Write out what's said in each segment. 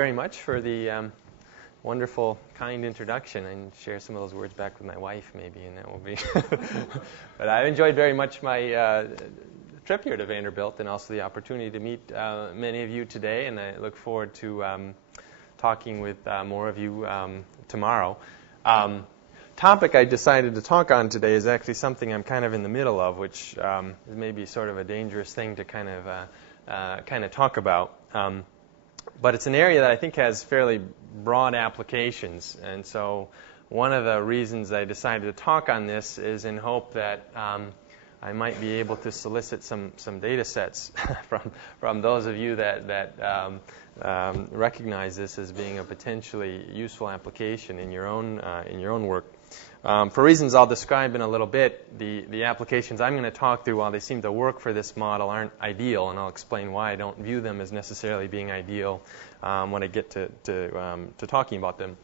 Very much for the wonderful, kind introduction, and share some of those words back with my wife, maybe, and that will be. But I enjoyed very much my trip here to Vanderbilt, and also the opportunity to meet many of you today. And I look forward to talking with more of you tomorrow. Topic I decided to talk on today is actually something I'm kind of in the middle of, which is maybe sort of a dangerous thing to kind of talk about. But it's an area that I think has fairly broad applications, and so one of the reasons I decided to talk on this is in hope that I might be able to solicit some data sets from those of you that recognize this as being a potentially useful application in your own work. For reasons I'll describe in a little bit, the applications I'm going to talk through, while they seem to work for this model, aren't ideal, and I'll explain why I don't view them as necessarily being ideal when I get to talking about them.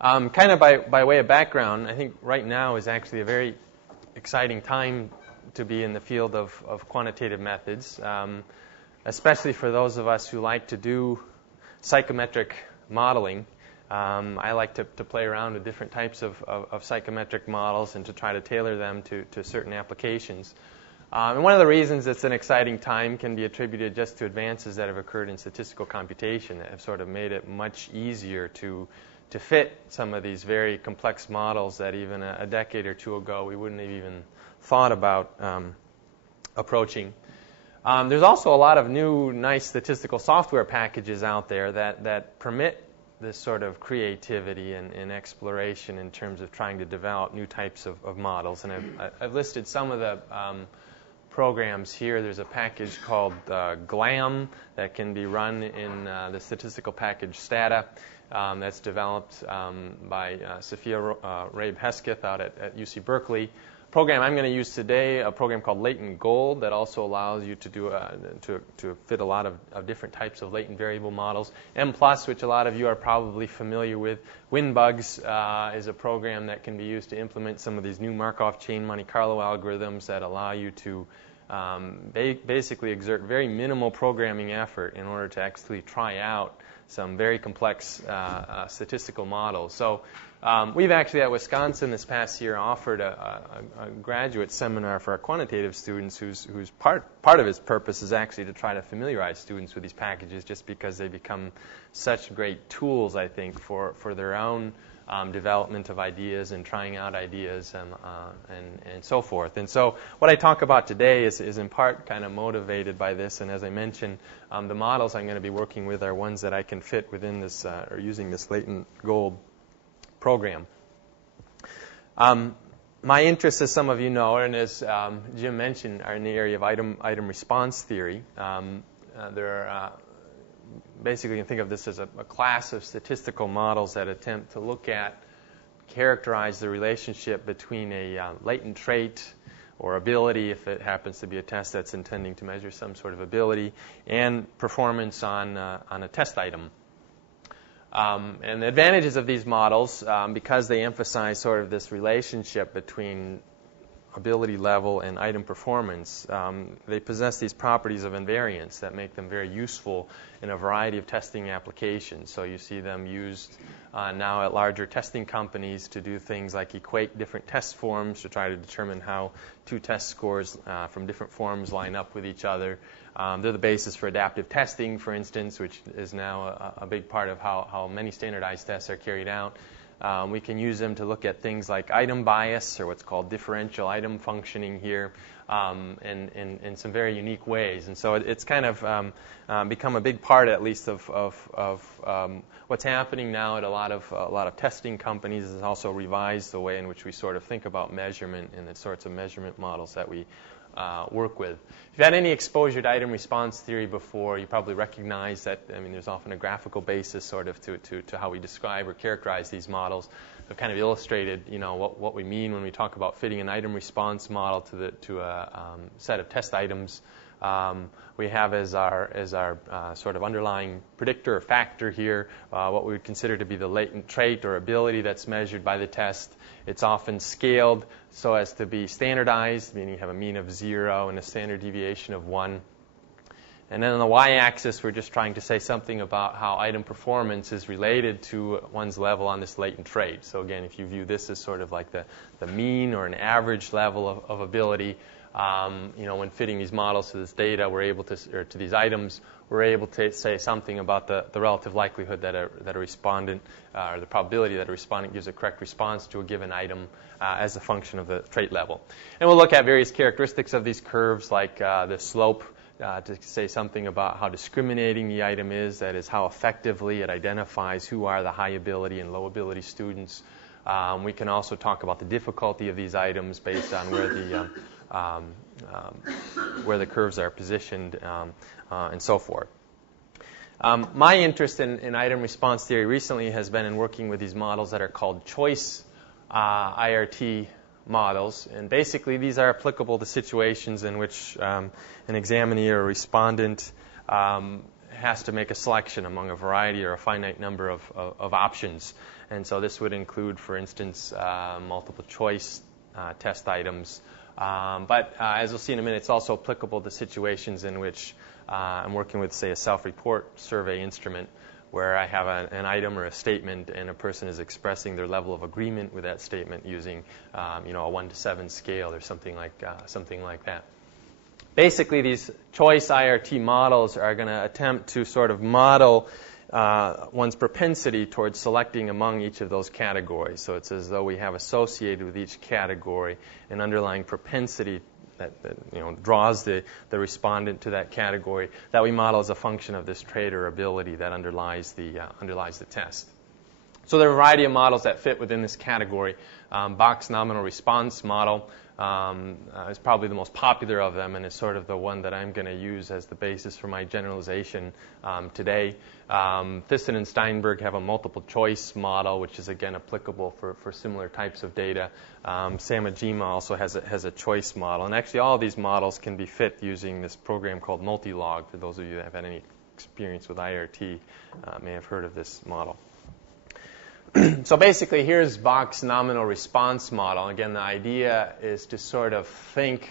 Kind of by way of background, I think right now is actually a very exciting time to be in the field of quantitative methods, especially for those of us who like to do psychometric modeling. I like to play around with different types of psychometric models and to try to tailor them to certain applications. And one of the reasons it's an exciting time can be attributed just to advances that have occurred in statistical computation that have sort of made it much easier to fit some of these very complex models that even a decade or two ago we wouldn't have even thought about approaching. There's also a lot of new, nice statistical software packages out there that permit this sort of creativity and exploration in terms of trying to develop new types of models. And I've listed some of the programs here. There's a package called GLAM that can be run in the statistical package Stata that's developed by Sophia Rabe-Hesketh out at UC Berkeley. Program I'm going to use today, a program called Latent Gold, that also allows you to do to fit a lot of different types of latent variable models. M+, which a lot of you are probably familiar with. WinBugs is a program that can be used to implement some of these new Markov chain Monte Carlo algorithms that allow you to basically exert very minimal programming effort in order to actually try out some very complex statistical models. So we've actually at Wisconsin this past year offered a graduate seminar for our quantitative students whose part of its purpose is actually to try to familiarize students with these packages, just because they become such great tools, I think, for their own development of ideas and trying out ideas and so forth. And so what I talk about today is in part kind of motivated by this. And as I mentioned, the models I'm going to be working with are ones that I can fit within this or using this Latent Gold program. My interests, as some of you know, and as Jim mentioned, are in the area of item response theory. There are basically, you can think of this as a class of statistical models that attempt to look at, characterize the relationship between a latent trait or ability, if it happens to be a test that's intending to measure some sort of ability, and performance on a test item. And the advantages of these models, because they emphasize sort of this relationship between ability level and item performance, they possess these properties of invariance that make them very useful in a variety of testing applications. So you see them used now at larger testing companies to do things like equate different test forms to try to determine how two test scores from different forms line up with each other. They're the basis for adaptive testing, for instance, which is now a big part of how many standardized tests are carried out. We can use them to look at things like item bias, or what's called differential item functioning here, in some very unique ways. And so it's kind of become a big part, at least, of what's happening now at a lot of testing companies. It's also revised the way in which we sort of think about measurement and the sorts of measurement models that we work with. If you've had any exposure to item response theory before, you probably recognize that, there's often a graphical basis sort of to how we describe or characterize these models. I've kind of illustrated, what we mean when we talk about fitting an item response model to a set of test items. We have as our sort of underlying predictor or factor here what we would consider to be the latent trait or ability that's measured by the test. It's often scaled so as to be standardized, meaning you have a mean of 0 and a standard deviation of 1. And then on the y-axis, we're just trying to say something about how item performance is related to one's level on this latent trait. So again, if you view this as sort of like the mean or an average level of ability, when fitting these models to this data, we're able to, or to these items, we're able to say something about the relative likelihood that a respondent, or the probability that a respondent gives a correct response to a given item as a function of the trait level. And we'll look at various characteristics of these curves, like the slope, to say something about how discriminating the item is, that is, how effectively it identifies who are the high ability and low ability students. We can also talk about the difficulty of these items based on where the curves are positioned, and so forth. My interest in item response theory recently has been in working with these models that are called Choice IRT models, and basically these are applicable to situations in which an examinee or a respondent has to make a selection among a variety or a finite number of options. And so this would include, for instance, multiple choice test items. But as we'll see in a minute, it's also applicable to situations in which I'm working with, say, a self-report survey instrument, where I have an item or a statement, and a person is expressing their level of agreement with that statement using, a 1 to 7 scale or something like that. Basically, these Choice IRT models are going to attempt to sort of model one's propensity towards selecting among each of those categories. So it's as though we have associated with each category an underlying propensity that draws the respondent to that category that we model as a function of this trait or ability that underlies the test. So there are a variety of models that fit within this category. Box nominal response model is probably the most popular of them, and is sort of the one that I'm going to use as the basis for my generalization today. Thyssen and Steinberg have a multiple choice model, which is again applicable for similar types of data. Samajima also has a choice model, and actually all of these models can be fit using this program called Multilog. For those of you that have had any experience with IRT, may have heard of this model. So basically, here's Box nominal response model. Again, the idea is to sort of think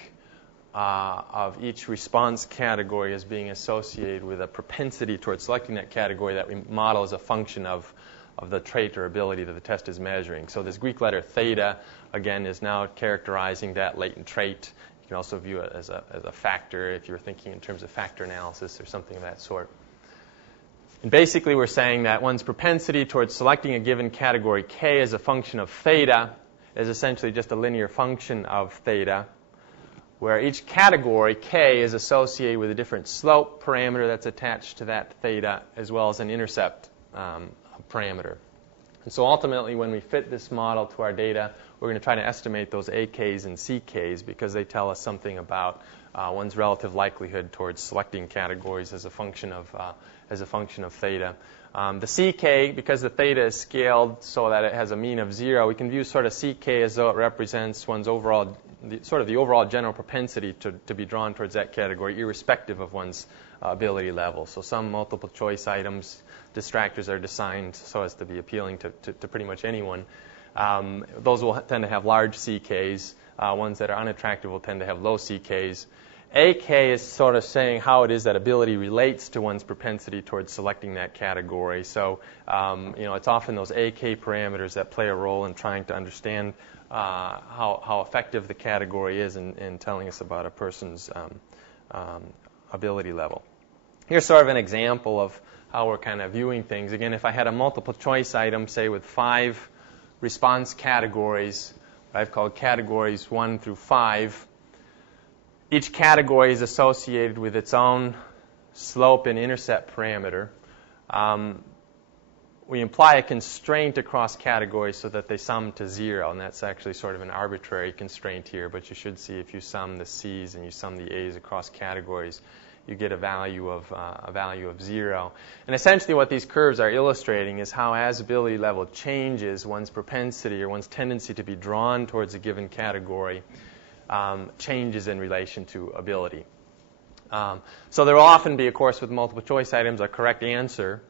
of each response category as being associated with a propensity towards selecting that category that we model as a function of the trait or ability that the test is measuring. So this Greek letter theta, again, is now characterizing that latent trait. You can also view it as a factor if you're thinking in terms of factor analysis or something of that sort. And basically, we're saying that one's propensity towards selecting a given category K as a function of theta is essentially just a linear function of theta, where each category K is associated with a different slope parameter that's attached to that theta, as well as an intercept parameter. And so ultimately, when we fit this model to our data, we're going to try to estimate those AKs and CKs, because they tell us something about one's relative likelihood towards selecting categories as a function of theta. The CK, because the theta is scaled so that it has a mean of 0, we can view sort of CK as though it represents one's overall, the overall general propensity to be drawn towards that category, irrespective of one's ability level. So some multiple choice items, distractors are designed so as to be appealing to pretty much anyone. Those will tend to have large CKs. Ones that are unattractive will tend to have low CKs. AK is sort of saying how it is that ability relates to one's propensity towards selecting that category. So, it's often those AK parameters that play a role in trying to understand how effective the category is in telling us about a person's ability level. Here's sort of an example of how we're kind of viewing things. Again, if I had a multiple choice item, say with 5 response categories, I've called categories 1 through 5. Each category is associated with its own slope and intercept parameter. We imply a constraint across categories so that they sum to 0, and that's actually sort of an arbitrary constraint here, but you should see if you sum the C's and you sum the A's across categories, you get a value of 0. And essentially what these curves are illustrating is how, as ability level changes, one's propensity or one's tendency to be drawn towards a given category changes in relation to ability. So there will often be, of course, with multiple choice items, a correct answer.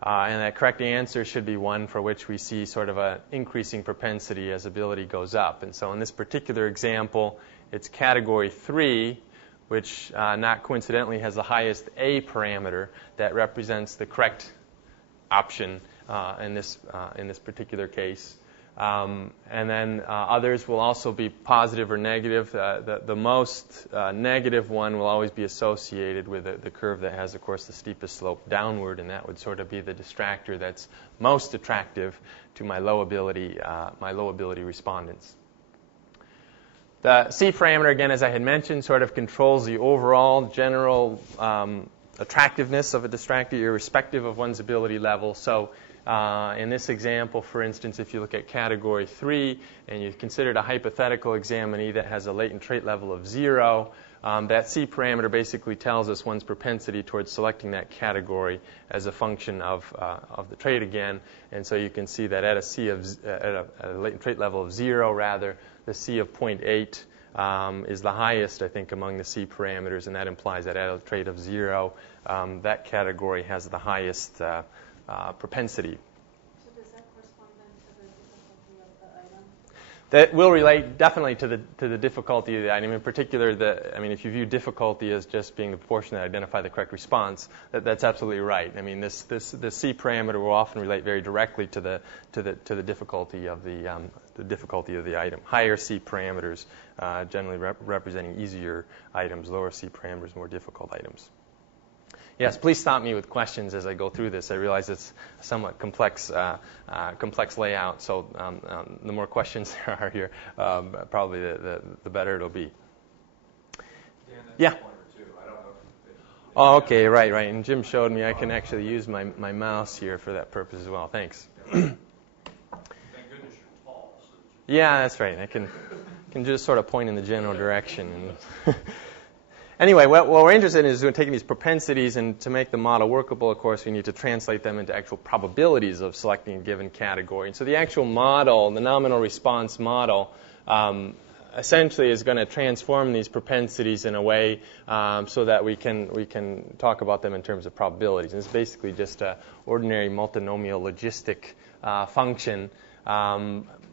And that correct answer should be one for which we see sort of an increasing propensity as ability goes up. And so in this particular example, it's category 3, which not coincidentally has the highest A parameter that represents the correct option in this particular case. And then others will also be positive or negative. The most negative one will always be associated with the curve that has, of course, the steepest slope downward, and that would sort of be the distractor that's most attractive to my low ability respondents. The C parameter, again, as I had mentioned, sort of controls the overall general attractiveness of a distractor, irrespective of one's ability level. So in this example, for instance, if you look at category 3 and you considered a hypothetical examinee that has a latent trait level of 0, that C parameter basically tells us one's propensity towards selecting that category as a function of the trait again. And so you can see that at a latent trait level of 0, rather, the C of 0.8 is the highest, I think, among the C parameters, and that implies that at a trait of 0, that category has the highest propensity. So does that correspond then to the difficulty of the item? That will relate definitely to the difficulty of the item. In particular, if you view difficulty as just being the proportion that identify the correct response, that's absolutely right. I mean, the C parameter will often relate very directly to the difficulty of the item. Higher C parameters generally representing easier items, lower C parameters more difficult items. Yes, please stop me with questions as I go through this. I realize it's a somewhat complex layout, so the more questions there are here, probably the better it'll be. Dan, yeah. Point or two. I don't know if oh, okay, right. And Jim showed me I can actually use my mouse here for that purpose as well. Thanks. Thank goodness you're tall. So yeah, that's right. I can just sort of point in the general direction. And anyway, what we're interested in is taking these propensities, and to make the model workable, of course, we need to translate them into actual probabilities of selecting a given category. And so the actual model, the nominal response model, essentially is going to transform these propensities in a way so that we can talk about them in terms of probabilities. And it's basically just an ordinary multinomial logistic function.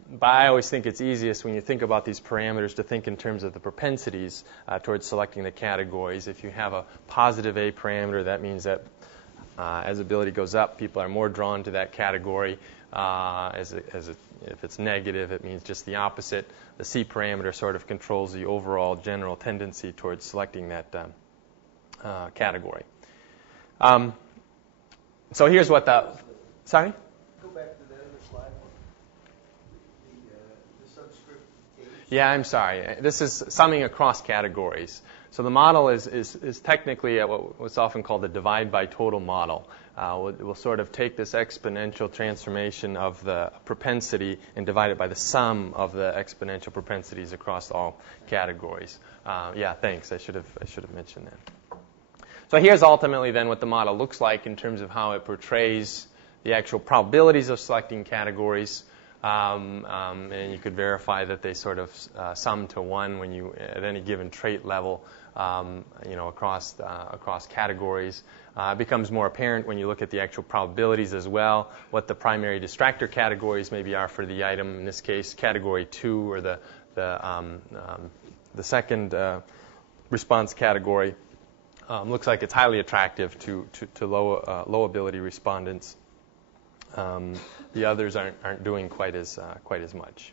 But I always think it's easiest when you think about these parameters to think in terms of the propensities towards selecting the categories. If you have a positive A parameter, that means that as ability goes up, people are more drawn to that category. If it's negative, it means just the opposite. The C parameter sort of controls the overall general tendency towards selecting that category. So here's what the... Sorry? Go back to the other slide. The subscript H. Yeah, I'm sorry. This is summing across categories. So the model is technically what's often called the divide by total model. We'll sort of take this exponential transformation of the propensity and divide it by the sum of the exponential propensities across all categories. Yeah, thanks. I should have mentioned that. So here's ultimately then what the model looks like in terms of how it portrays the actual probabilities of selecting categories. And you could verify that they sort of sum to 1 when you at any given trait level, across categories. It becomes more apparent when you look at the actual probabilities as well, what the primary distractor categories maybe are for the item. In this case, category 2 or the second response category looks like it's highly attractive to low ability respondents. The others aren't doing quite as much.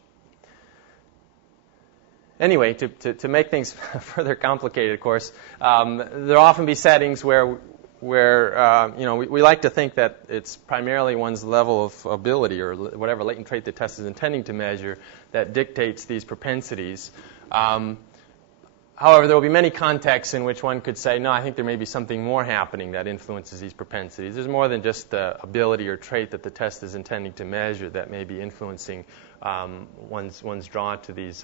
Anyway, to make things further complicated, of course, there'll often be settings where we like to think that it's primarily one's level of ability or whatever latent trait the test is intending to measure that dictates these propensities. However, there will be many contexts in which one could say, no, I think there may be something more happening that influences these propensities. There's more than just the ability or trait that the test is intending to measure that may be influencing one's draw to these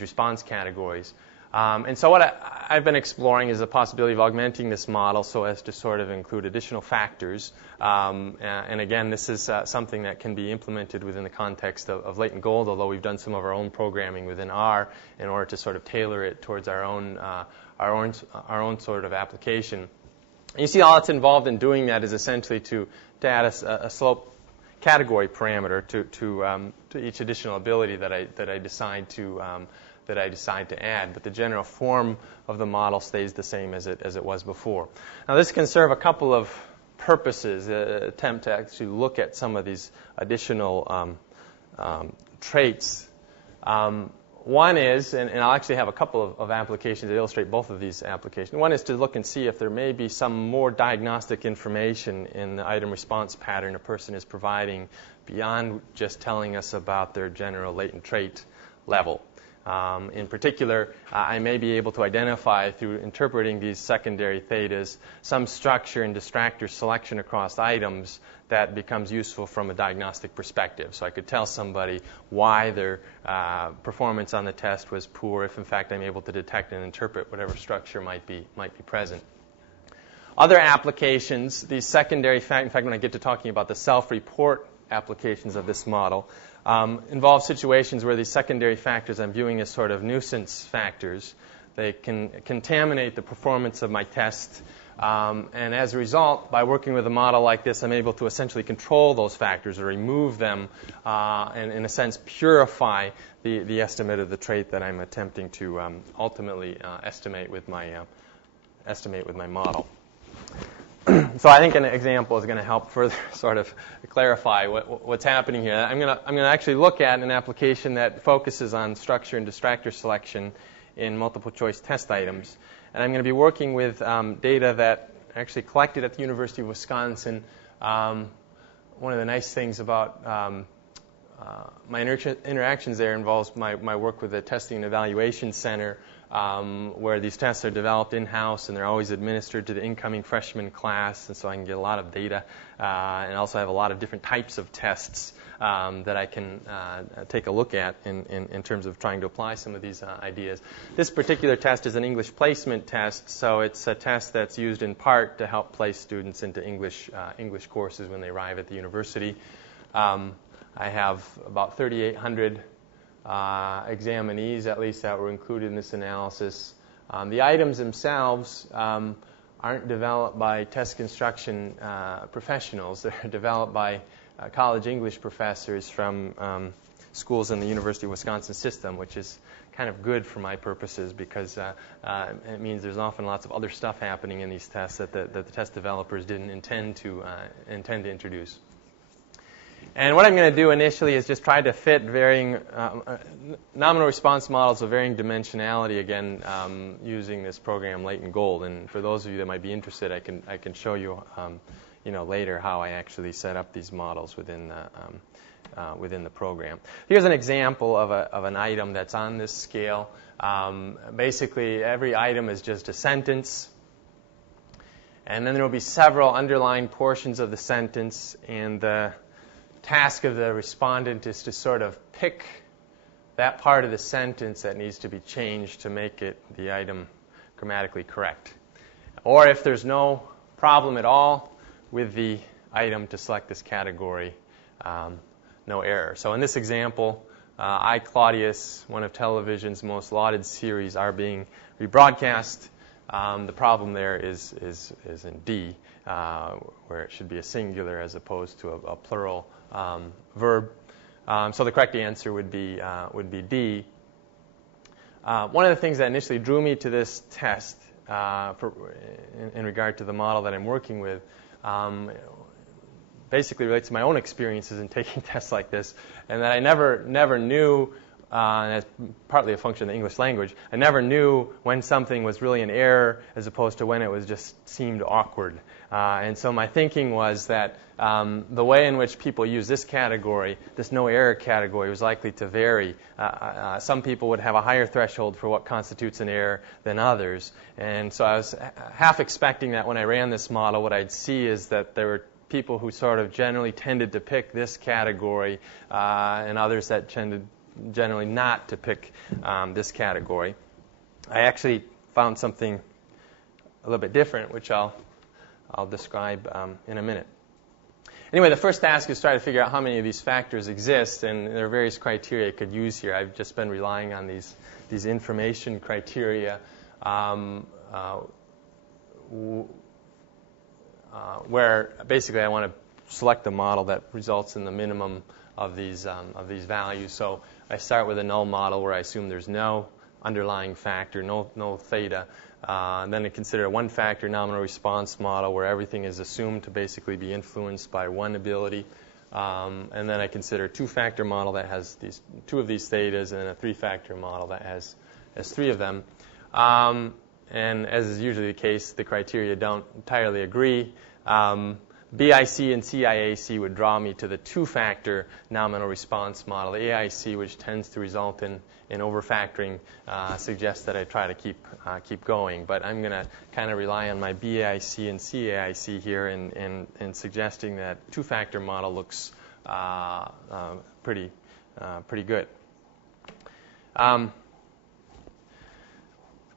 response categories. And so what I've been exploring is the possibility of augmenting this model so as to sort of include additional factors. And again, this is something that can be implemented within the context of latent gold, although we've done some of our own programming within R in order to sort of tailor it towards our own sort of application. And you see all that's involved in doing that is essentially to add a slope category parameter to each additional ability that I decide to that I decide to add, but the general form of the model stays the same as it was before. Now, this can serve a couple of purposes, attempt to actually look at some of these additional traits. One is, and I'll actually have a couple of applications that illustrate both of these applications. One is to look and see if there may be some more diagnostic information in the item response pattern a person is providing beyond just telling us about their general latent trait level. In particular, I may be able to identify through interpreting these secondary thetas some structure and distractor selection across items that becomes useful from a diagnostic perspective. So I could tell somebody why their performance on the test was poor if, in fact, I'm able to detect and interpret whatever structure might be present. Other applications, these secondary in fact, when I get to talking about the self-report applications of this model, involve situations where these secondary factors I'm viewing as sort of nuisance factors. They can contaminate the performance of my test. And as a result, by working with a model like this, I'm able to essentially control those factors or remove them and, in a sense, purify the estimate of the trait that I'm attempting to ultimately estimate with my model. So I think an example is going to help further sort of clarify what's happening here. I'm going to actually look at an application that focuses on structure and distractor selection in multiple choice test items. And I'm going to be working with data that actually collected at the University of Wisconsin. One of the nice things about my interactions there involves my work with the Testing and Evaluation Center, where these tests are developed in-house and they're always administered to the incoming freshman class, and so I can get a lot of data and also have a lot of different types of tests that I can take a look at in terms of trying to apply some of these ideas. This particular test is an English placement test, so it's a test that's used in part to help place students into English courses when they arrive at the university. I have about 3,800 examinees, at least, that were included in this analysis. The items themselves aren't developed by test construction professionals. They're developed by college English professors from schools in the University of Wisconsin system, which is kind of good for my purposes because it means there's often lots of other stuff happening in these tests that the test developers didn't intend to introduce. And what I'm going to do initially is just try to fit varying nominal response models of varying dimensionality, again, using this program Latent Gold. And for those of you that might be interested, I can show you, later how I actually set up these models within the program. Here's an example of an item that's on this scale. Basically, every item is just a sentence. And then there will be several underlined portions of the sentence, and the task of the respondent is to sort of pick that part of the sentence that needs to be changed to make the item grammatically correct. Or if there's no problem at all with the item, to select this category, no error. So in this example, I, Claudius, one of television's most lauded series, are being rebroadcast. The problem there is in D, where it should be a singular as opposed to a plural verb. So the correct answer would be D. One of the things that initially drew me to this test in regard to the model that I'm working with basically relates to my own experiences in taking tests like this, and that I never knew, and that's partly a function of the English language, I never knew when something was really an error as opposed to when it was just seemed awkward. And so my thinking was that the way in which people use this category, this no error category, was likely to vary. Some people would have a higher threshold for what constitutes an error than others. And so I was half expecting that when I ran this model, what I'd see is that there were people who sort of generally tended to pick this category and others that tended generally not to pick this category. I actually found something a little bit different, which I'll describe in a minute. Anyway, the first task is try to figure out how many of these factors exist, and there are various criteria I could use here. I've just been relying on these information criteria where basically I want to select the model that results in the minimum of these values. So I start with a null model where I assume there's no underlying factor, no theta. And then I consider a one-factor nominal response model where everything is assumed to basically be influenced by one ability. And then I consider a two-factor model that has two of these thetas, and a three-factor model that has three of them. And as is usually the case, the criteria don't entirely agree. BIC and CIAC would draw me to the two-factor nominal response model. The AIC, which tends to result in overfactoring, suggests that I try to keep going. But I'm going to kind of rely on my BIC and CIAC here in suggesting that two-factor model looks pretty good.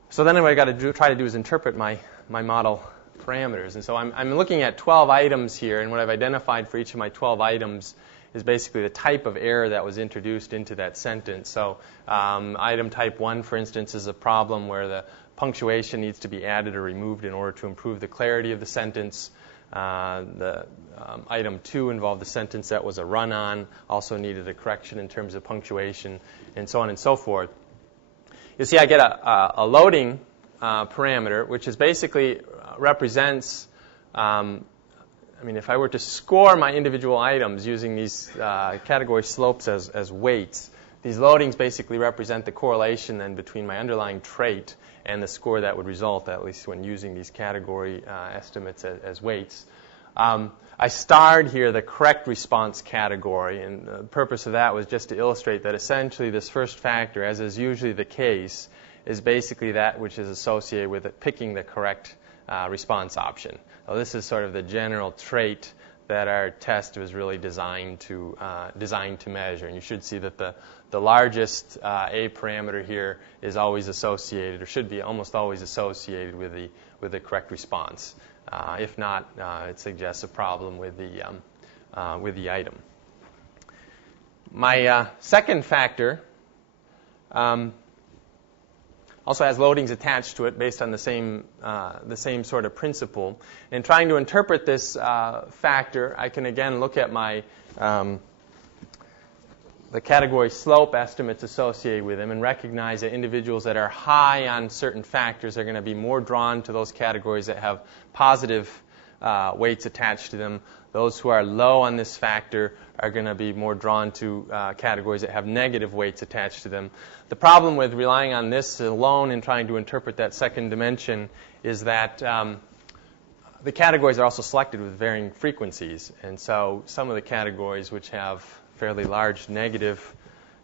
So then what I got to try to do is interpret my model parameters. And so I'm looking at 12 items here, and what I've identified for each of my 12 items is basically the type of error that was introduced into that sentence. So item type 1, for instance, is a problem where the punctuation needs to be added or removed in order to improve the clarity of the sentence. Item 2 involved the sentence that was a run-on, also needed a correction in terms of punctuation, and so on and so forth. You see I get a loading parameter, which is basically represents, if I were to score my individual items using these category slopes as weights, these loadings basically represent the correlation then between my underlying trait and the score that would result, at least when using these category estimates as weights. I starred here the correct response category, and the purpose of that was just to illustrate that essentially this first factor, as is usually the case, is basically that which is associated with it picking the correct response option. So this is sort of the general trait that our test was really designed to measure. And you should see that the largest A parameter here is always associated, or should be almost always associated with the correct response. If not, it suggests a problem with the item. My second factor also has loadings attached to it based on the same sort of principle. In trying to interpret this factor, I can again look at my the category slope estimates associated with them and recognize that individuals that are high on certain factors are going to be more drawn to those categories that have positive weights attached to them. Those who are low on this factor are going to be more drawn to categories that have negative weights attached to them. The problem with relying on this alone and trying to interpret that second dimension is that the categories are also selected with varying frequencies. And so some of the categories which have fairly large negative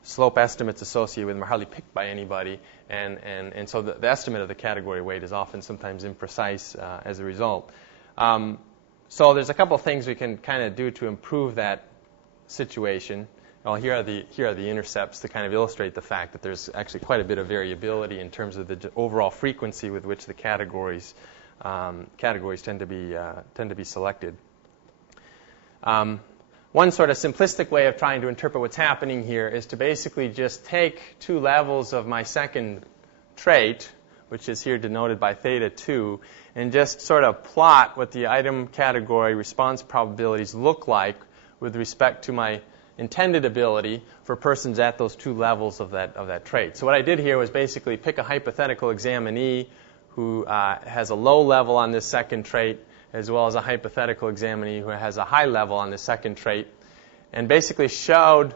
slope estimates associated with them are hardly picked by anybody. And so the estimate of the category weight is often sometimes imprecise as a result. So there's a couple of things we can kind of do to improve that situation. Well, here are the intercepts to kind of illustrate the fact that there's actually quite a bit of variability in terms of the overall frequency with which the categories tend to be selected. One sort of simplistic way of trying to interpret what's happening here is to basically just take two levels of my second trait, which is here denoted by theta 2, and just sort of plot what the item category response probabilities look like with respect to my intended ability for persons at those two levels of that trait. So what I did here was basically pick a hypothetical examinee who has a low level on this second trait, as well as a hypothetical examinee who has a high level on the second trait, and basically showed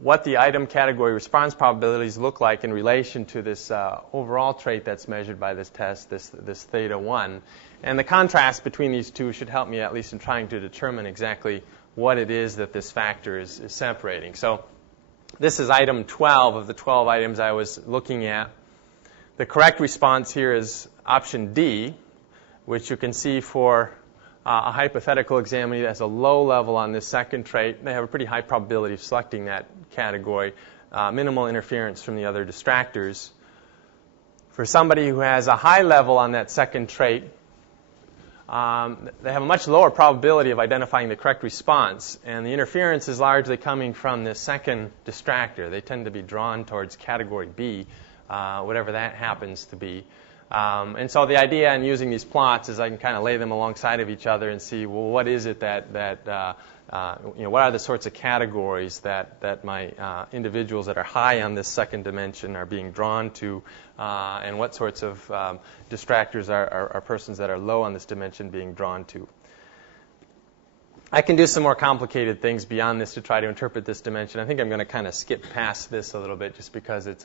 what the item category response probabilities look like in relation to this overall trait that's measured by this test, this theta 1. And the contrast between these two should help me at least in trying to determine exactly what it is that this factor is separating. So this is item 12 of the 12 items I was looking at. The correct response here is option D, which you can see for a hypothetical examinee that has a low level on this second trait. They have a pretty high probability of selecting that category, minimal interference from the other distractors. For somebody who has a high level on that second trait, they have a much lower probability of identifying the correct response, and the interference is largely coming from the second distractor. They tend to be drawn towards category B, whatever that happens to be. And so the idea in using these plots is I can kind of lay them alongside of each other and see, well, what is it that what are the sorts of categories that my individuals that are high on this second dimension are being drawn to, and what sorts of distractors are persons that are low on this dimension being drawn to. I can do some more complicated things beyond this to try to interpret this dimension. I think I'm going to kind of skip past this a little bit just because it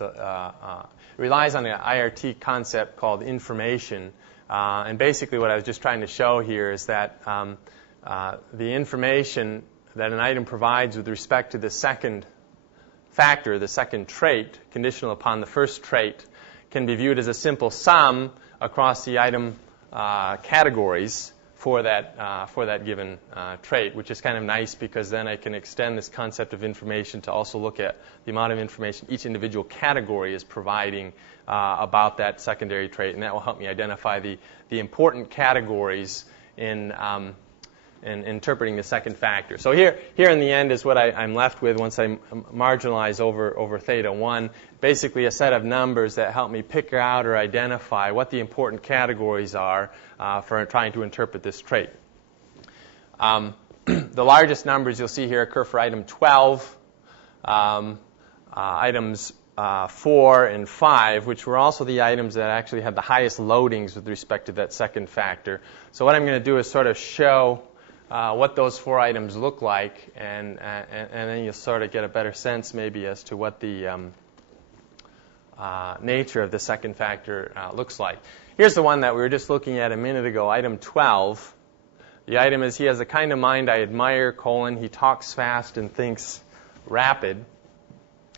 relies on an IRT concept called information. And basically what I was just trying to show here is that the information that an item provides with respect to the second factor, the second trait, conditional upon the first trait, can be viewed as a simple sum across the item categories for that given trait, which is kind of nice because then I can extend this concept of information to also look at the amount of information each individual category is providing about that secondary trait, and that will help me identify the important categories in interpreting the second factor. So here in the end is what I'm left with once I marginalize over theta 1, basically a set of numbers that help me pick out or identify what the important categories are for trying to interpret this trait. The largest numbers you'll see here occur for item 12, items 4 and 5, which were also the items that actually had the highest loadings with respect to that second factor. So what I'm going to do is sort of show what those 4 items look like, and then you'll sort of get a better sense maybe as to what the nature of the second factor looks like. Here's the one that we were just looking at a minute ago, item 12. The item is, he has the kind of mind I admire, he talks fast and thinks rapid.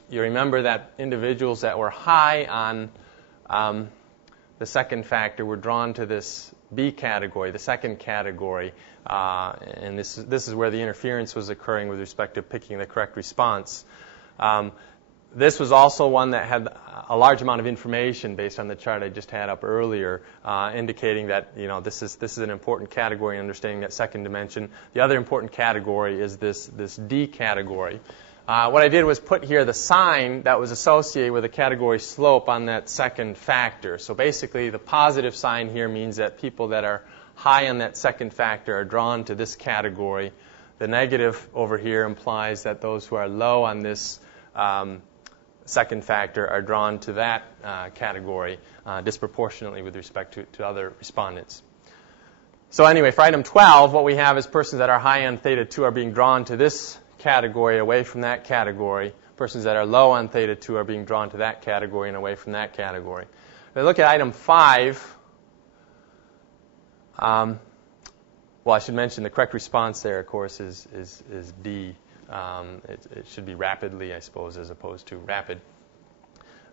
You remember that individuals that were high on the second factor were drawn to this B category, the second category, and this is where the interference was occurring with respect to picking the correct response. This was also one that had a large amount of information based on the chart I just had up earlier, indicating that this is an important category in understanding that second dimension. The other important category is this D category. What I did was put here the sign that was associated with the category slope on that second factor. So basically the positive sign here means that people that are high on that second factor are drawn to this category. The negative over here implies that those who are low on this second factor are drawn to that category disproportionately with respect to other respondents. So anyway, for item 12, what we have is persons that are high on theta 2 are being drawn to this category away from that category. Persons that are low on theta 2 are being drawn to that category and away from that category. If I look at item 5, well, I should mention the correct response there, of course, is D. It should be rapidly, I suppose, as opposed to rapid.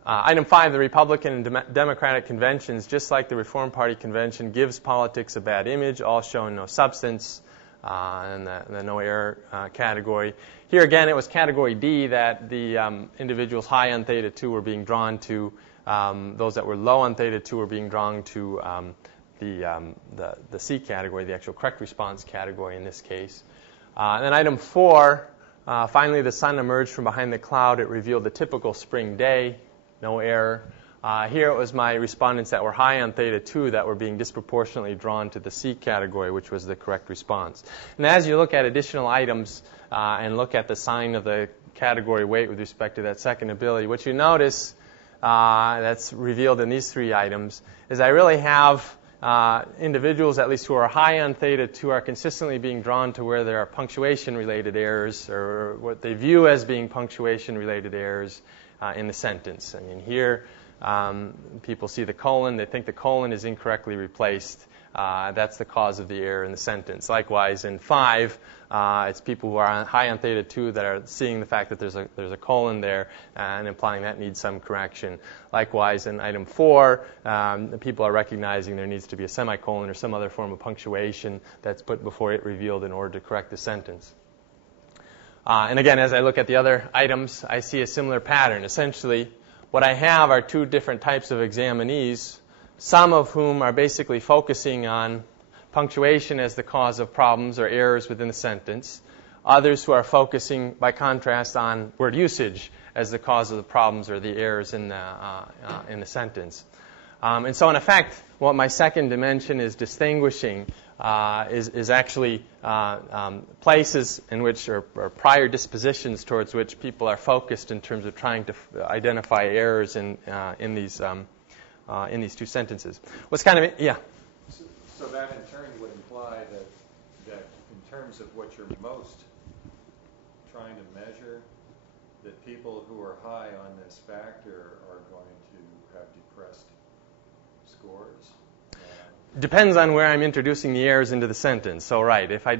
Item 5, the Republican and Democratic conventions, just like the Reform Party convention, gives politics a bad image, all showing no substance, and the no error category. Here again, it was category D that the individuals high on theta 2 were being drawn to. Those that were low on theta 2 were being drawn to the C category, the actual correct response category in this case. And then item 4, finally the sun emerged from behind the cloud. It revealed the typical spring day, no error. Here it was my respondents that were high on theta 2 that were being disproportionately drawn to the C category, which was the correct response. And as you look at additional items and look at the sign of the category weight with respect to that second ability, what you notice that's revealed in these 3 items is I really have individuals, at least who are high on theta 2, are consistently being drawn to where there are punctuation-related errors, or what they view as being punctuation-related errors in the sentence. I mean, here people see the colon, they think the colon is incorrectly replaced. That's the cause of the error in the sentence. Likewise, in 5, it's people who are high on theta 2 that are seeing the fact that there's a colon there and implying that needs some correction. Likewise, in item 4, people are recognizing there needs to be a semicolon or some other form of punctuation that's put before it revealed in order to correct the sentence. And again, as I look at the other items, I see a similar pattern. Essentially, what I have are 2 different types of examinees, some of whom are basically focusing on punctuation as the cause of problems or errors within the sentence. Others who are focusing, by contrast, on word usage as the cause of the problems or the errors in the sentence. And so, in effect, what my second dimension is distinguishing is actually places in which, or prior dispositions towards which people are focused in terms of trying to identify errors in these two sentences. What's kind of yeah. So that in turn would imply that in terms of what you're most trying to measure, that people who are high on this factor are going to have depressed scores? Depends on where I'm introducing the errors into the sentence. So, right, if I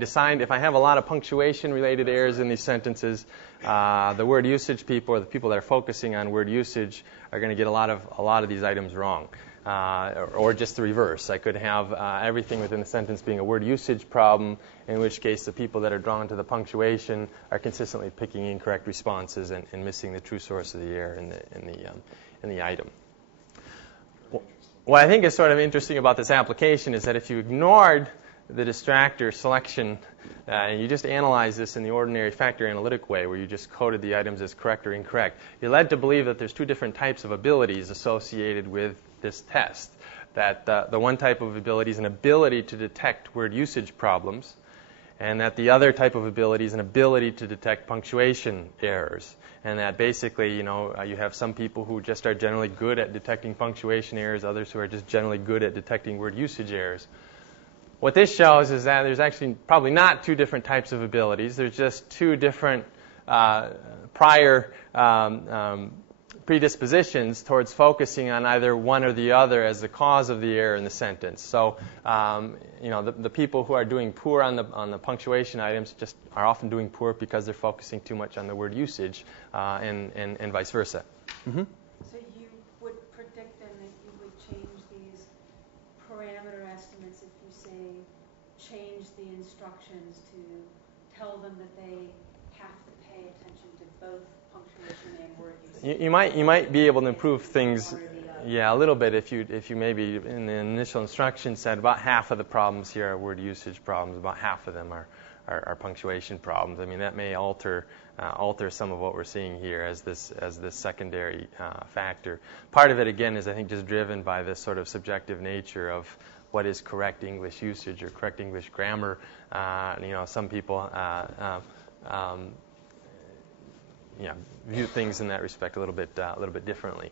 have a lot of punctuation-related errors in these sentences, the word usage people, or the people that are focusing on word usage, are going to get a lot of these items wrong, or just the reverse. I could have everything within the sentence being a word usage problem, in which case the people that are drawn to the punctuation are consistently picking incorrect responses and missing the true source of the error in the item. What I think is sort of interesting about this application is that if you ignored the distractor selection and you just analyze this in the ordinary factor analytic way, where you just coded the items as correct or incorrect, you're led to believe that there's two different types of abilities associated with this test. That the one type of ability is an ability to detect word usage problems, and that the other type of ability is an ability to detect punctuation errors. And that basically, you have some people who just are generally good at detecting punctuation errors, others who are just generally good at detecting word usage errors. What this shows is that there's actually probably not two different types of abilities. There's just two different prior predispositions towards focusing on either one or the other as the cause of the error in the sentence. So, the people who are doing poor on the punctuation items just are often doing poor because they're focusing too much on the word usage, and vice versa. Mm-hmm. So you would predict then that you would change these parameter estimates if you say change the instructions to tell them that they have to pay attention to both punctuation and word usage. You might be able to improve things, a little bit if you maybe in the initial instruction said about half of the problems here are word usage problems, about half of them are punctuation problems. I mean, that may alter some of what we're seeing here as this secondary factor. Part of it again is I think just driven by this sort of subjective nature of what is correct English usage or correct English grammar. Some people view things in that respect a little bit differently.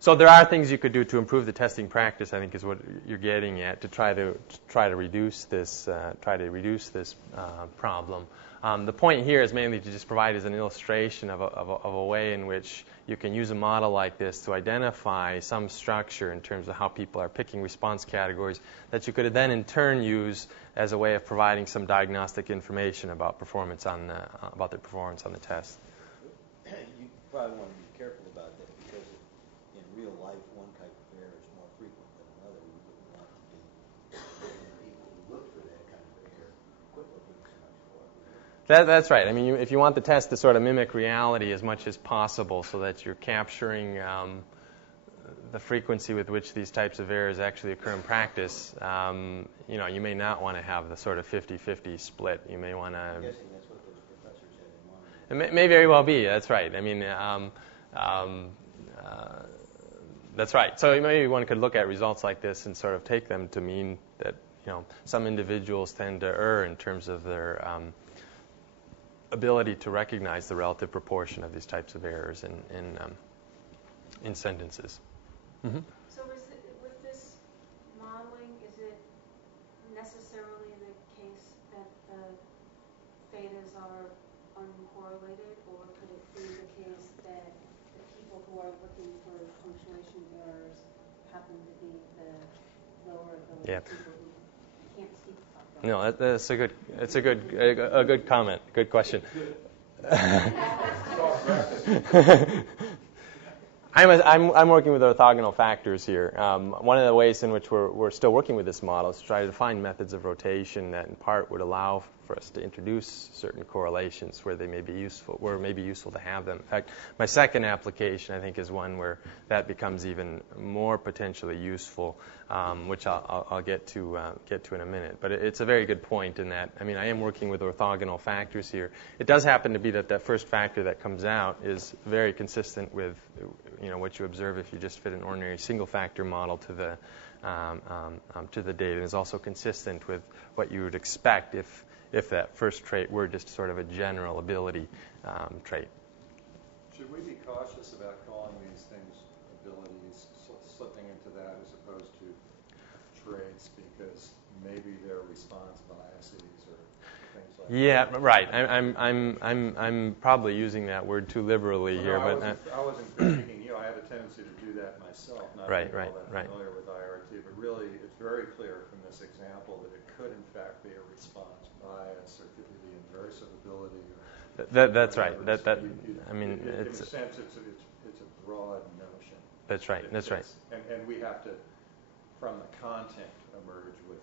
So there are things you could do to improve the testing practice, I think, is what you're getting at, to try to reduce this problem. The point here is mainly to just provide as an illustration of a way in which you can use a model like this to identify some structure in terms of how people are picking response categories that you could then in turn use as a way of providing some diagnostic information about performance about their performance on the test. You probably want to be careful about that because in real life, one type of error is more frequent than another. We wouldn't want to be people who look for that kind of error quit looking so much for it. That's right. I mean, if you want the test to sort of mimic reality as much as possible so that you're capturing the frequency with which these types of errors actually occur in practice, you may not want to have the sort of 50-50 split. You may want to... I'm guessing that's what those professors had in mind. It may very well be. That's right. I mean, that's right. So maybe one could look at results like this and sort of take them to mean that some individuals tend to err in terms of their ability to recognize the relative proportion of these types of errors in sentences. Mm-hmm. So with this modeling, is it necessarily the case that the thetas are uncorrelated, or could it be the case that the people who are looking for punctuation errors happen to be the lower ability people who can't speak properly? No, that's a good comment. Good question. I'm working with orthogonal factors here. One of the ways in which we're still working with this model is to try to find methods of rotation that in part would allow for us to introduce certain correlations where they may be useful, where it may be useful to have them. In fact, my second application, I think, is one where that becomes even more potentially useful, which I'll get to in a minute. But it's a very good point in that, I mean, I am working with orthogonal factors here. It does happen to be that first factor that comes out is very consistent with, what you observe if you just fit an ordinary single factor model to the data, and is also consistent with what you would expect if that first trait were just sort of a general ability trait. Should we be cautious about calling these things abilities, slipping into that as opposed to traits, because maybe they're response biases or things like that? Yeah, right. I'm probably using that word too liberally here, but I wasn't critiquing you. I have a tendency to do that myself, not being all that familiar with IRT, but really it's very clear from this example that it could in fact be a response bias, or could be the inverse of ability. That's right. In a sense, it's a broad notion. That's right. That's right. And we have to, from the content, emerge with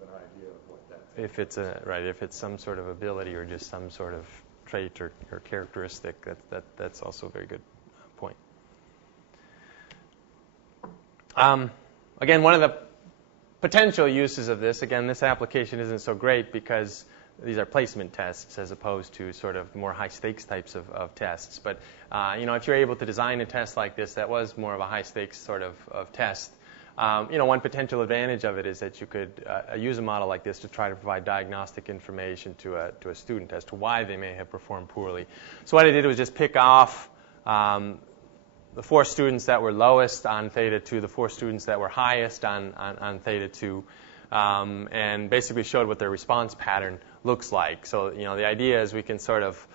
an idea of what that is. If it's some sort of ability or just some sort of trait or characteristic, that's also a very good point. Again, one of the potential uses of this, again, this application isn't so great because these are placement tests as opposed to sort of more high-stakes types of tests. But, if you're able to design a test like this that was more of a high-stakes sort of test, one potential advantage of it is that you could use a model like this to try to provide diagnostic information to a student as to why they may have performed poorly. So what I did was just pick off the 4 students that were lowest on theta 2, the 4 students that were highest on theta 2, and basically showed what their response pattern looks like. So, the idea is we can sort of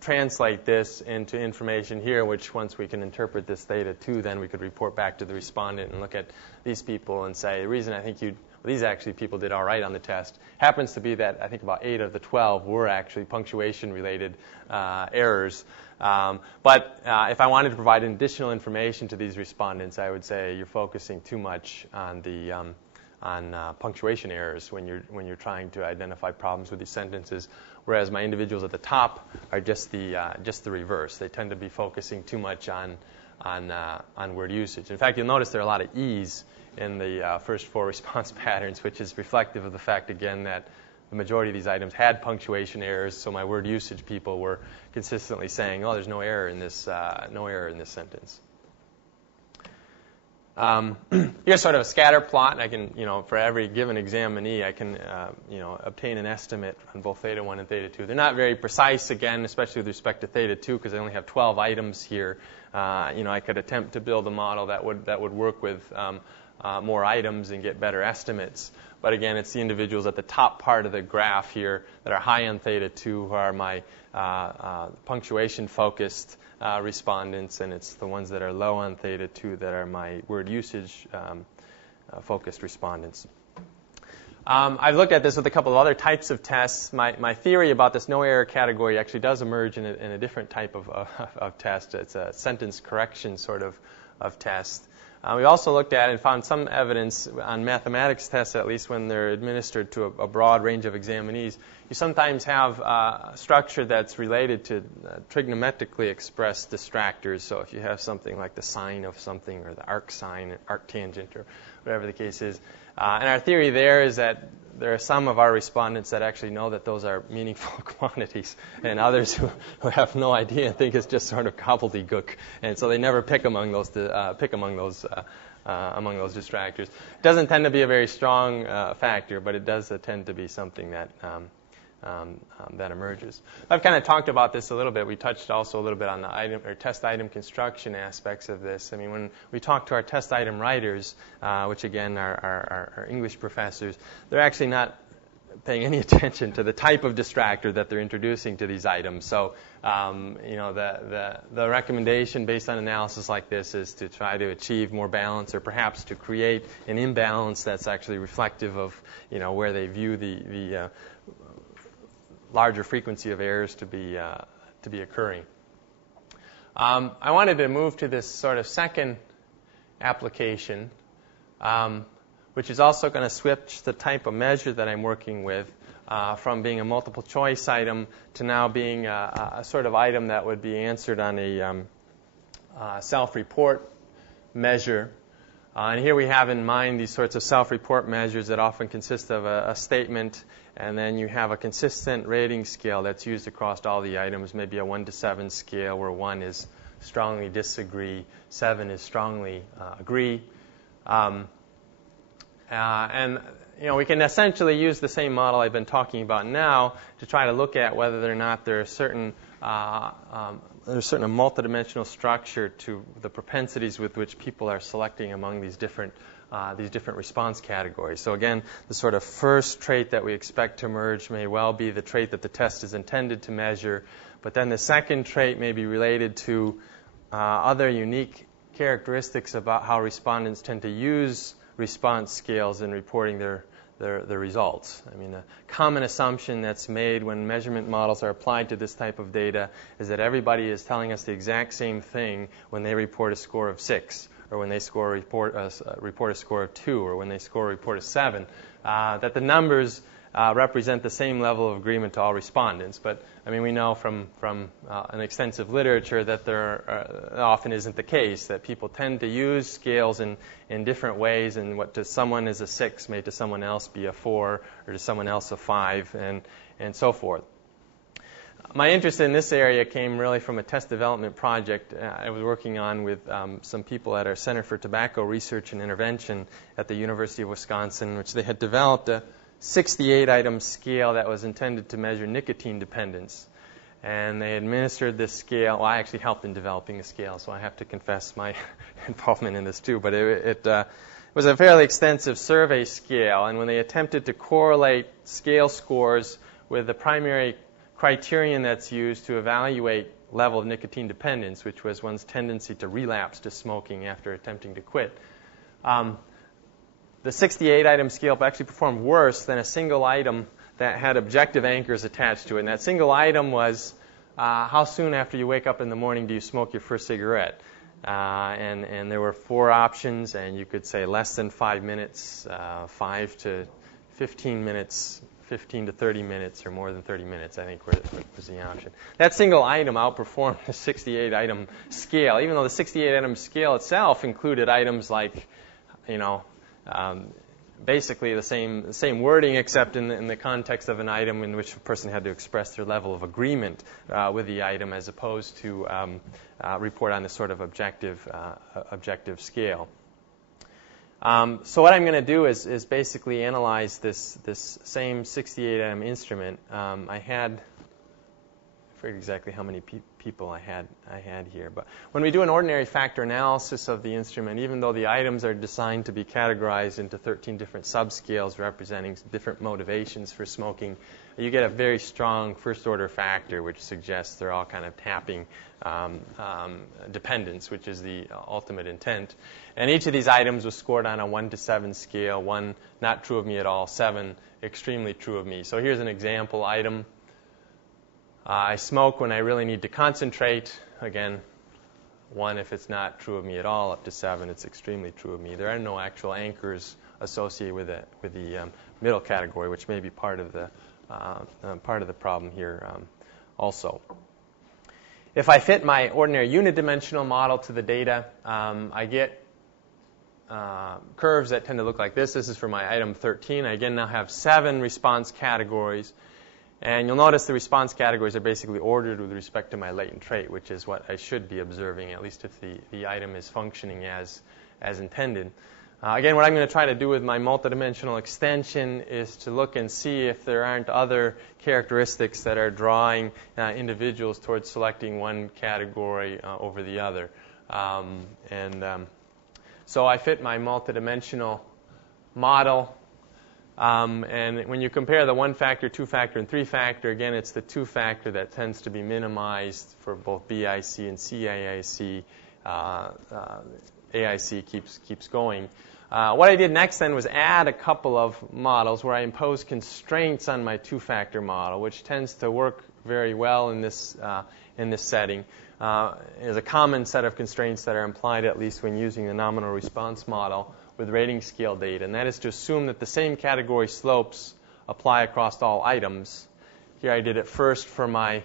translate this into information here, which once we can interpret this theta 2, then we could report back to the respondent and look at these people and say, the reason I think these actually people did all right on the test happens to be that I think about 8 of the 12 were actually punctuation-related errors. But if I wanted to provide additional information to these respondents, I would say you're focusing too much on the punctuation errors when you're trying to identify problems with these sentences, whereas my individuals at the top are just the reverse. They tend to be focusing too much on word usage. In fact, you'll notice there are a lot of E's in the first 4 response patterns, which is reflective of the fact, again, that the majority of these items had punctuation errors. So my word usage people were consistently saying, "Oh, there's no error in this sentence." Here's sort of a scatter plot, and I can, for every given examinee, I can, obtain an estimate on both theta 1 and theta 2. They're not very precise, again, especially with respect to theta 2, because I only have 12 items here. I could attempt to build a model that would work with more items and get better estimates. But again, it's the individuals at the top part of the graph here that are high on theta 2 who are my punctuation-focused respondents, and it's the ones that are low on theta 2 that are my word usage focused respondents. I've looked at this with a couple of other types of tests. My theory about this no error category actually does emerge in a different type of test. It's a sentence correction sort of test. We also looked at and found some evidence on mathematics tests, at least when they're administered to a broad range of examinees. You sometimes have a structure that's related to trigonometrically expressed distractors. So if you have something like the sine of something or the arctangent or whatever the case is. And our theory there is that there are some of our respondents that actually know that those are meaningful quantities, and others who have no idea and think it's just sort of gobbledygook, and so they never pick among those distractors. It doesn't tend to be a very strong factor, but it does tend to be something that emerges. I've kind of talked about this a little bit. We touched also a little bit on the item or test item construction aspects of this. I mean, when we talk to our test item writers, which again are our English professors, they're actually not paying any attention to the type of distractor that they're introducing to these items. So, the recommendation based on analysis like this is to try to achieve more balance, or perhaps to create an imbalance that's actually reflective of, where they view the larger frequency of errors to be occurring. I wanted to move to this sort of second application, which is also going to switch the type of measure that I'm working with from being a multiple choice item to now being a sort of item that would be answered on a self-report measure. And here we have in mind these sorts of self-report measures that often consist of a statement, and then you have a consistent rating scale that's used across all the items, maybe a 1 to 7 scale where 1 is strongly disagree, 7 is strongly agree. And we can essentially use the same model I've been talking about now to try to look at whether or not there are certain multidimensional structure to the propensities with which people are selecting among these different response categories. So again, the sort of first trait that we expect to emerge may well be the trait that the test is intended to measure, but then the second trait may be related to other unique characteristics about how respondents tend to use response scales in reporting their results. I mean, a common assumption that's made when measurement models are applied to this type of data is that everybody is telling us the exact same thing when they report a score of 6, or when they report a score of 2, or when they report a 7, that the numbers represent the same level of agreement to all respondents. But I mean, we know from an extensive literature that there often isn't the case, that people tend to use scales in different ways, and what to someone is a 6 may to someone else be a 4, or to someone else a 5, and so forth. My interest in this area came really from a test development project I was working on with some people at our Center for Tobacco Research and Intervention at the University of Wisconsin, which they had developed a 68-item scale that was intended to measure nicotine dependence. And they administered this scale. Well, I actually helped in developing the scale, so I have to confess my involvement in this too. But it was a fairly extensive survey scale, and when they attempted to correlate scale scores with the primary criterion that's used to evaluate level of nicotine dependence, which was one's tendency to relapse to smoking after attempting to quit, the 68-item scale actually performed worse than a single item that had objective anchors attached to it. And that single item was how soon after you wake up in the morning do you smoke your first cigarette? And there were 4 options, and you could say less than 5 minutes, 5 to 15 minutes, 15 to 30 minutes, or more than 30 minutes, I think was the option. That single item outperformed the 68-item scale, even though the 68-item scale itself included items like, basically the same wording, except in the context of an item in which a person had to express their level of agreement with the item, as opposed to report on this sort of objective scale. So what I'm going to do is basically analyze this same 68-item instrument. I forget exactly how many people I had here, but when we do an ordinary factor analysis of the instrument, even though the items are designed to be categorized into 13 different subscales representing different motivations for smoking, you get a very strong first-order factor, which suggests they're all kind of tapping dependence, which is the ultimate intent. And each of these items was scored on a 1 to 7 scale. 1, not true of me at all. 7, extremely true of me. So here's an example item. I smoke when I really need to concentrate. Again, 1 if it's not true of me at all, up to 7 it's extremely true of me. There are no actual anchors associated with the middle category, which may be part of the problem here also. If I fit my ordinary unidimensional model to the data, I get curves that tend to look like this. This is for my item 13. I again now have 7 response categories. And you'll notice the response categories are basically ordered with respect to my latent trait, which is what I should be observing, at least if the item is functioning as intended. Again, what I'm going to try to do with my multidimensional extension is to look and see if there aren't other characteristics that are drawing individuals towards selecting one category over the other. So I fit my multidimensional model. And when you compare the 1-factor, 2-factor, and 3-factor, again, it's the 2-factor that tends to be minimized for both BIC and CAIC. AIC keeps going. What I did next then was add a couple of models where I imposed constraints on my 2-factor model, which tends to work very well in this setting. There's a common set of constraints that are implied, at least when using the nominal response model with rating scale data, and that is to assume that the same category slopes apply across all items. Here I did it first for my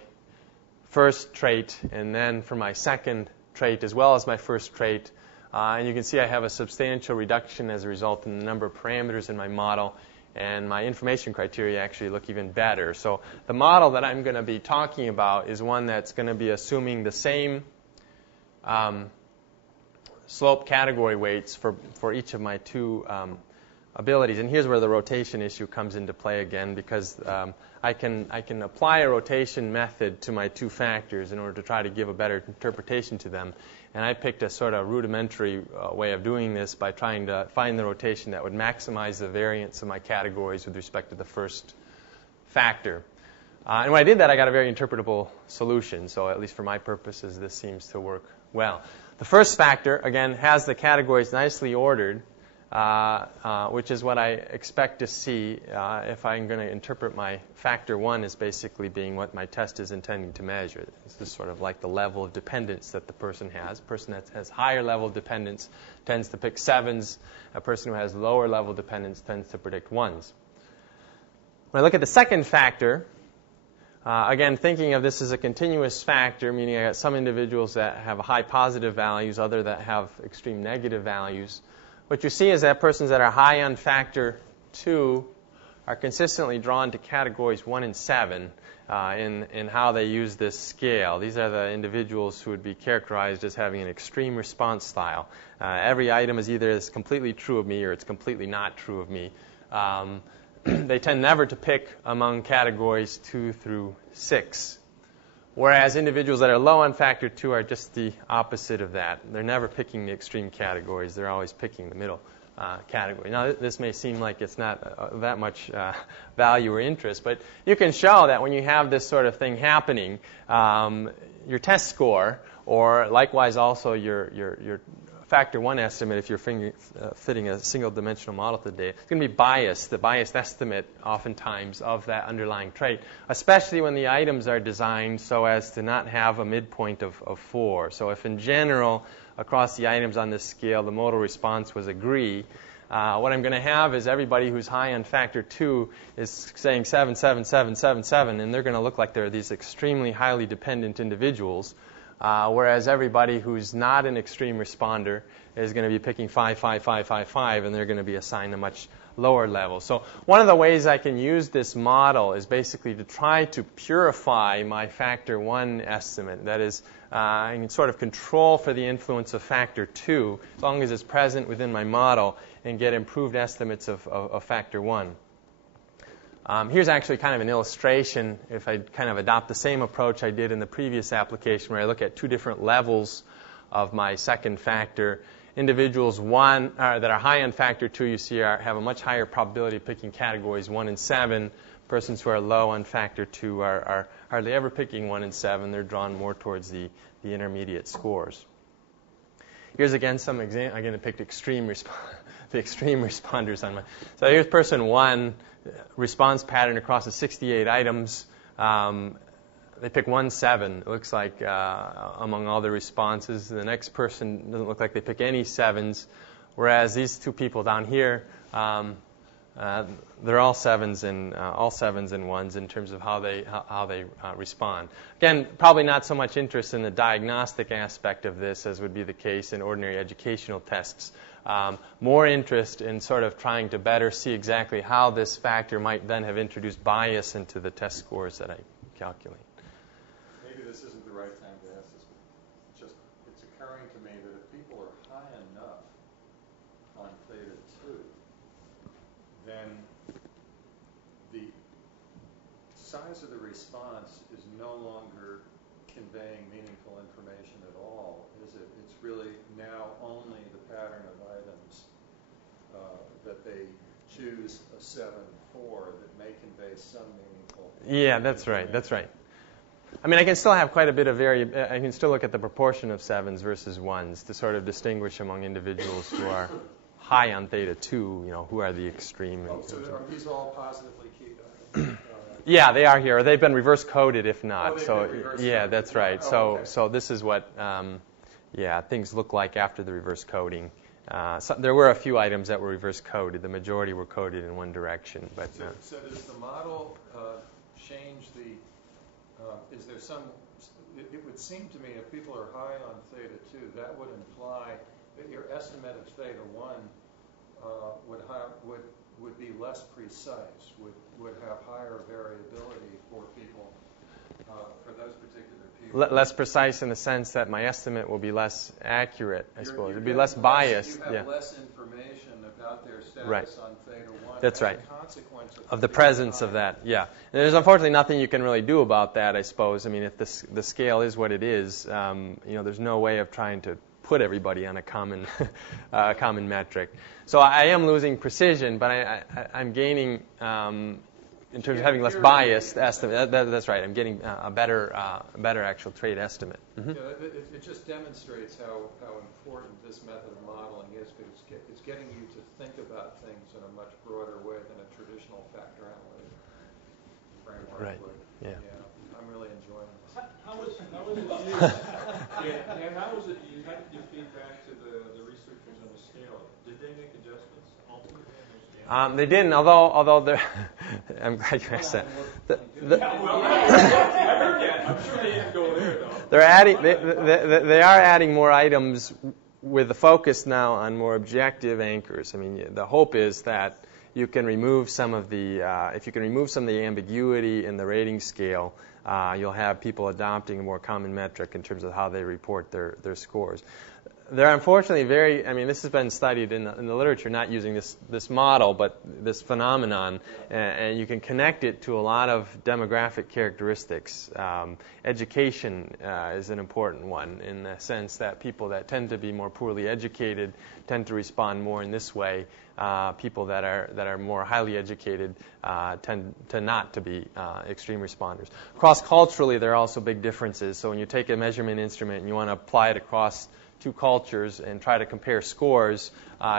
first trait and then for my second trait as well as my first trait. And you can see I have a substantial reduction as a result in the number of parameters in my model, and my information criteria actually look even better. So the model that I'm going to be talking about is one that's going to be assuming the same slope category weights for each of my two abilities. And here's where the rotation issue comes into play again, because I can apply a rotation method to my two factors in order to try to give a better interpretation to them. And I picked a sort of rudimentary way of doing this by trying to find the rotation that would maximize the variance of my categories with respect to the first factor. And when I did that, I got a very interpretable solution. So at least for my purposes, this seems to work well. The first factor, again, has the categories nicely ordered, which is what I expect to see if I'm going to interpret my factor 1 as basically being what my test is intending to measure. This is sort of like the level of dependence that the person has. A person that has higher level of dependence tends to pick 7s. A person who has lower level dependence tends to predict 1s. When I look at the second factor, again, thinking of this as a continuous factor, meaning I got some individuals that have high positive values, other that have extreme negative values. What you see is that persons that are high on factor 2 are consistently drawn to categories 1 and 7 in how they use this scale. These are the individuals who would be characterized as having an extreme response style. Every item is either it's completely true of me or it's completely not true of me. They tend never to pick among categories 2 through 6. Whereas individuals that are low on factor 2 are just the opposite of that. They're never picking the extreme categories. They're always picking the middle category. Now, this may seem like it's not that much value or interest, but you can show that when you have this sort of thing happening, your test score, or likewise also your factor 1 estimate, if you're fitting a single-dimensional model today, it's going to be biased, the biased estimate oftentimes of that underlying trait, especially when the items are designed so as to not have a midpoint of 4. So if in general, across the items on this scale, the modal response was agree, what I'm going to have is everybody who's high on factor 2 is saying 7, 7, 7, 7, 7, and they're going to look like they're these extremely highly dependent individuals. Whereas everybody who's not an extreme responder is going to be picking 5, 5, 5, 5, 5, and they're going to be assigned a much lower level. So one of the ways I can use this model is basically to try to purify my factor 1 estimate. That is, I can sort of control for the influence of factor 2 as long as it's present within my model and get improved estimates of factor 1. Here's actually kind of an illustration if I kind of adopt the same approach I did in the previous application, where I look at two different levels of my second factor. Individuals that are high on factor 2, you see, have a much higher probability of picking categories 1 and 7. Persons who are low on factor 2 are hardly ever picking 1 and 7. They're drawn more towards the intermediate scores. Here's again some example. I'm going to pick the extreme responders on my. So here's person 1. Response pattern across the 68 items. They pick 1, 7. It looks like among all the responses. The next person doesn't look like they pick any 7s, whereas these two people down here, they're all 7s and 1s in terms of how they respond. Again, probably not so much interest in the diagnostic aspect of this as would be the case in ordinary educational tests. More interest in sort of trying to better see exactly how this factor might then have introduced bias into the test scores that I calculate. Maybe this isn't the right time to ask this, but it's occurring to me that if people are high enough on theta 2, then the size of the response is no longer conveying meaningful information at all, is it? It's really now only the pattern of items that they choose a 7, 4 that may convey some meaningful. Yeah, that's right. That's right. I mean, I can still have quite a bit of I can still look at the proportion of 7s versus 1s to sort of distinguish among individuals who are high on theta 2, who are the extreme. So are these all positively keyed items? Yeah, they are here. They've been reverse coded if not. Yeah, that's right. Oh, okay. So this is what things look like after the reverse coding. there were a few items that were reverse coded. The majority were coded in one direction. But so does the model change the? Is there some? It would seem to me if people are high on theta 2, that would imply that your estimate of theta 1 would be less precise, would have higher variability for people, for those particular people. Less precise in the sense that my estimate will be less accurate, I suppose. It'd be less biased. You have less information about their status Right. on theta 1. That's right. As a consequence Of the presence of that, yeah. And there's unfortunately nothing you can really do about that, I suppose. I mean, if the scale is what it is, there's no way of trying to put everybody on a common common metric. So I am losing precision, but I'm gaining in terms of having less biased estimate. That's right. I'm getting a better actual trade estimate. Mm-hmm. Yeah, it just demonstrates how important this method of modeling is, because it's getting you to think about things in a much broader way than a traditional factor analytic framework Right. would. Yeah. I'm really enjoying this. How was it used? Dan, how was it used? How did you feed back to the researchers on the scale? Did they make adjustments ultimately on their scale? They didn't, although they're. I'm glad you asked that. I heard that. I'm sure they didn't go there though. They're adding. They are adding more items with the focus now on more objective anchors. I mean, the hope is that you can remove some of the. If you can remove some of the ambiguity in the rating scale, you'll have people adopting a more common metric in terms of how they report their scores. There are unfortunately this has been studied in the literature, not using this model, but this phenomenon, and you can connect it to a lot of demographic characteristics. Education is an important one in the sense that people that tend to be more poorly educated tend to respond more in this way. People that are more highly educated tend to not to be extreme responders. Cross-culturally, there are also big differences. So when you take a measurement instrument and you want to apply it across two cultures and try to compare scores,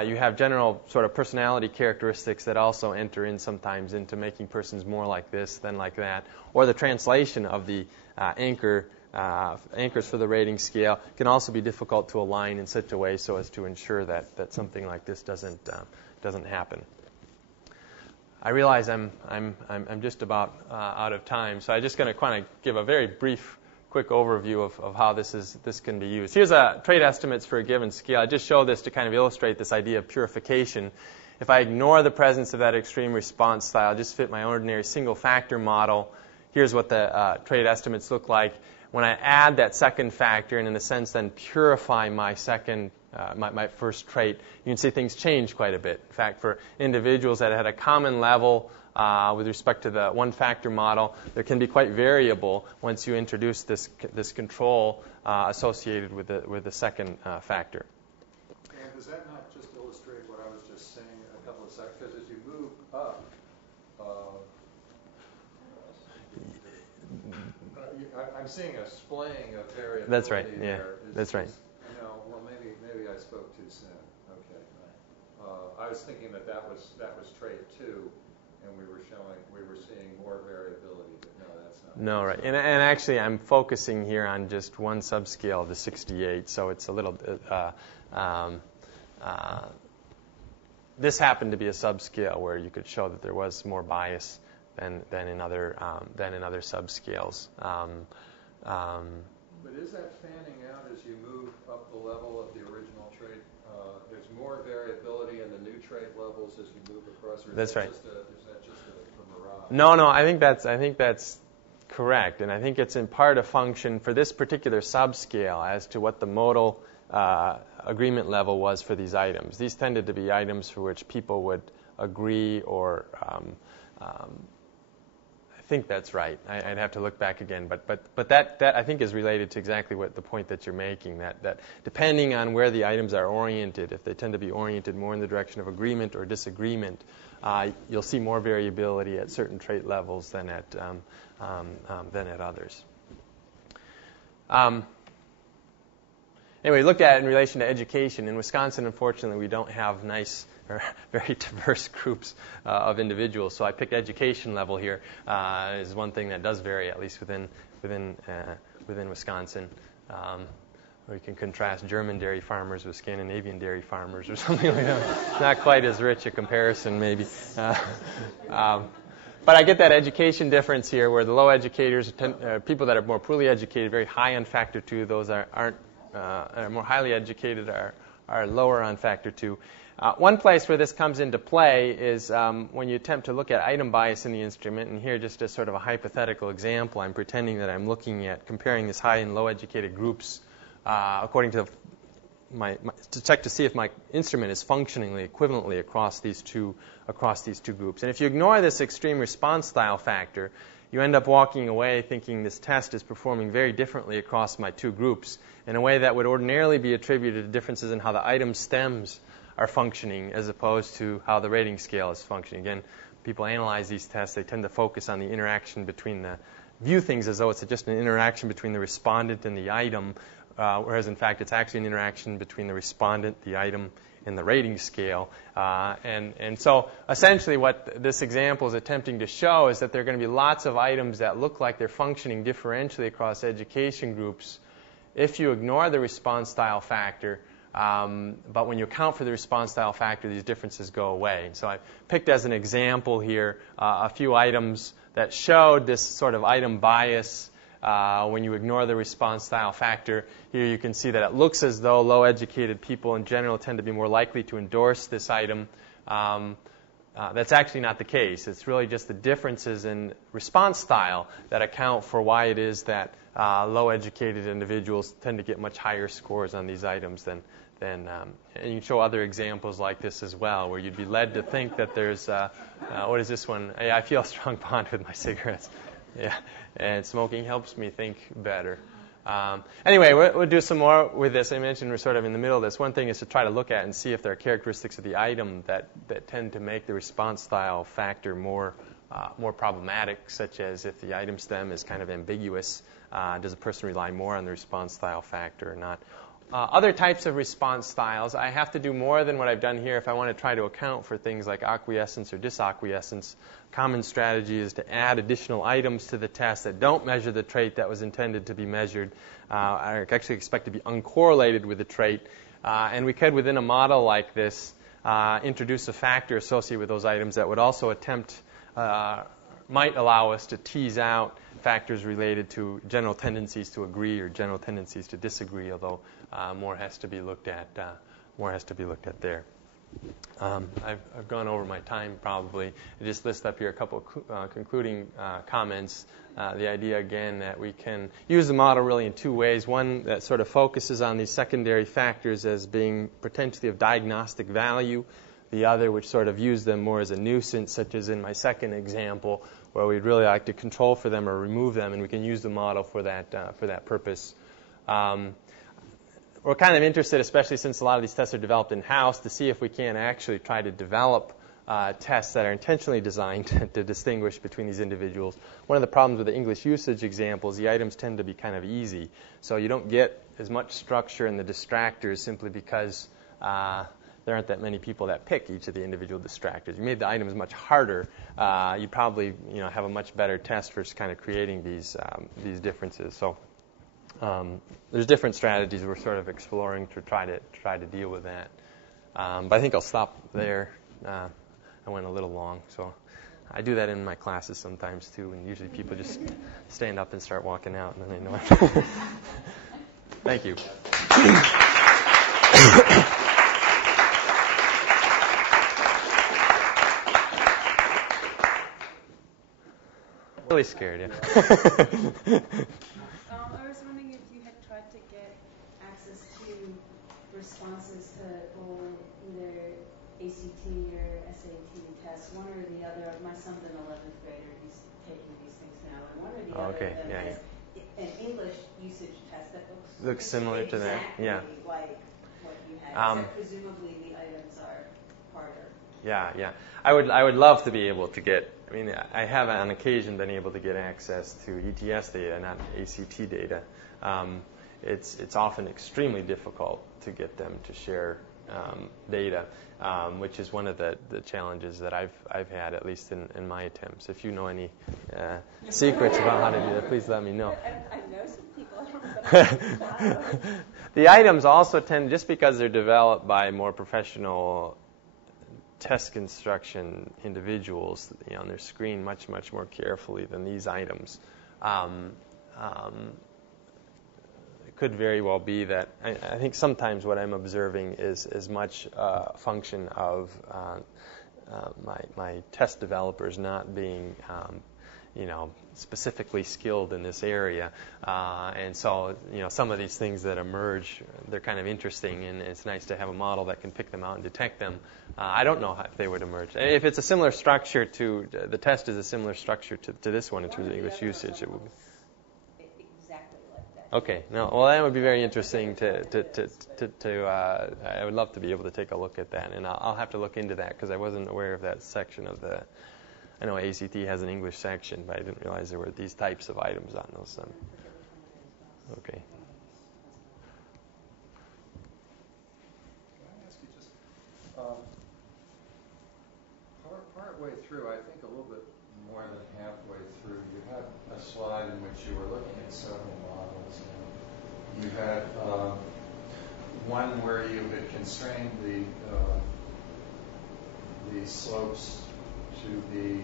you have general sort of personality characteristics that also enter in sometimes into making persons more like this than like that. Or the translation of the anchors for the rating scale can also be difficult to align in such a way so as to ensure that something like this doesn't happen. I realize I'm just about out of time, so I'm just going to kind of give a very brief quick overview of how this can be used. Here's a trade estimates for a given scale. I just show this to kind of illustrate this idea of purification. If I ignore the presence of that extreme response style, just fit my ordinary single factor model, here's what the trade estimates look like. When I add that second factor and in a sense then purify my my first trait, you can see things change quite a bit. In fact, for individuals that had a common level with respect to the one-factor model, there can be quite variable once you introduce this control associated with the second factor. And does that not just illustrate what I was just saying a couple of seconds? Because as you move up, I'm seeing a splaying of variability. That's right. Yeah, that's right. Well, maybe I spoke too soon. Okay. I was thinking that was trait 2. And we were seeing more variability, but no, that's not. No, right. And actually, I'm focusing here on just one subscale of the 68, so it's a little. This happened to be a subscale where you could show that there was more bias than in other subscales. But is that fanning out as you move up the level of the original trait? There's more variability in the new trait levels as you move across. That's right. Is that just a mirage? No. I think that's correct, and I think it's in part a function for this particular subscale as to what the modal agreement level was for these items. These tended to be items for which people would agree or. I think that's right. I'd have to look back again, but that I think is related to exactly what the point that you're making. That depending on where the items are oriented, if they tend to be oriented more in the direction of agreement or disagreement, you'll see more variability at certain trait levels than at others. Anyway, looked at it in relation to education. In Wisconsin, unfortunately, we don't have nice or very diverse groups of individuals. So I picked education level here is one thing that does vary, at least within Wisconsin. Or you can contrast German dairy farmers with Scandinavian dairy farmers or something like that. Not quite as rich a comparison, maybe. But I get that education difference here where the low educators, people that are more poorly educated, very high on factor 2. Those are more highly educated are lower on factor 2. One place where this comes into play is when you attempt to look at item bias in the instrument. And here, just as sort of a hypothetical example, I'm pretending that I'm looking at comparing this high and low educated groups according to to check to see if my instrument is functioning equivalently across these two groups. And if you ignore this extreme response style factor, you end up walking away thinking this test is performing very differently across my two groups in a way that would ordinarily be attributed to differences in how the item stems are functioning as opposed to how the rating scale is functioning. Again, people analyze these tests, they tend to focus on the interaction between view things as though it's just an interaction between the respondent and the item, whereas in fact it's actually an interaction between the respondent, the item, and the rating scale. And so essentially what this example is attempting to show is that there are going to be lots of items that look like they're functioning differentially across education groups if you ignore the response style factor. But when you account for the response style factor, these differences go away. So I picked as an example here a few items that showed this sort of item bias when you ignore the response style factor. Here you can see that it looks as though low-educated people in general tend to be more likely to endorse this item. That's actually not the case. It's really just the differences in response style that account for why it is that low-educated individuals tend to get much higher scores on these items than and you can show other examples like this as well, where you'd be led to think that there's, what is this one? I feel a strong bond with my cigarettes. Yeah, and smoking helps me think better. Anyway, we'll do some more with this. I mentioned we're sort of in the middle of this. One thing is to try to look at and see if there are characteristics of the item that tend to make the response style factor more problematic, such as if the item stem is kind of ambiguous, does a person rely more on the response style factor or not? Other types of response styles, I have to do more than what I've done here if I want to try to account for things like acquiescence or disacquiescence. Common strategy is to add additional items to the test that don't measure the trait that was intended to be measured. I actually expect to be uncorrelated with the trait. And we could, within a model like this, introduce a factor associated with those items that would also might allow us to tease out factors related to general tendencies to agree or general tendencies to disagree, although more has to be looked at. There. I've gone over my time probably. I just list up here a couple of concluding comments. The idea again that we can use the model really in two ways. One that sort of focuses on these secondary factors as being potentially of diagnostic value. The other which sort of use them more as a nuisance, such as in my second example, where we'd really like to control for them or remove them, and we can use the model for that purpose. We're kind of interested, especially since a lot of these tests are developed in-house, to see if we can actually try to develop tests that are intentionally designed to distinguish between these individuals. One of the problems with the English usage examples, the items tend to be kind of easy. So you don't get as much structure in the distractors simply because there aren't that many people that pick each of the individual distractors. You made the items much harder. You probably have a much better test for kind of creating these differences. So there's different strategies we're sort of exploring to try to deal with that. But I think I'll stop there. I went a little long, so I do that in my classes sometimes too, and usually people just stand up and start walking out, and then they know it. Thank you. Really scared, yeah. I was wondering if you had tried to get access to responses to either ACT or SAT tests, one or the other. My son's an 11th grader. He's taking these things now, and one or the other of them has an English usage test that looks similar to that. Yeah. Like what you had, except presumably the items are harder. Yeah. I would love to be able to get. I mean, I have on occasion been able to get access to ETS data, not ACT data. It's often extremely difficult to get them to share data, which is one of the challenges that I've had, at least in my attempts. If you know any secrets about how to do that, please let me know. I know some people. The items also tend, just because they're developed by more professional test construction individuals, and they're screened much, much more carefully than these items. It could very well be that I think sometimes what I'm observing is as much a function of my test developers not being specifically skilled in this area, and so some of these things that emerge, they're kind of interesting, and it's nice to have a model that can pick them out and detect them. I don't know if they would emerge. If it's a similar structure to the test is a similar structure to this one in terms of English usage, it would be exactly like that. okay. No, well, that would be very interesting to I would love to be able to take a look at that, and I'll have to look into that because I wasn't aware of that section of the. I know ACT has an English section, but I didn't realize there were these types of items on those. Okay. Can I ask you just, partway through, I think a little bit more than halfway through, you had a slide in which you were looking at several models. And you had one where you had constrained the slopes to be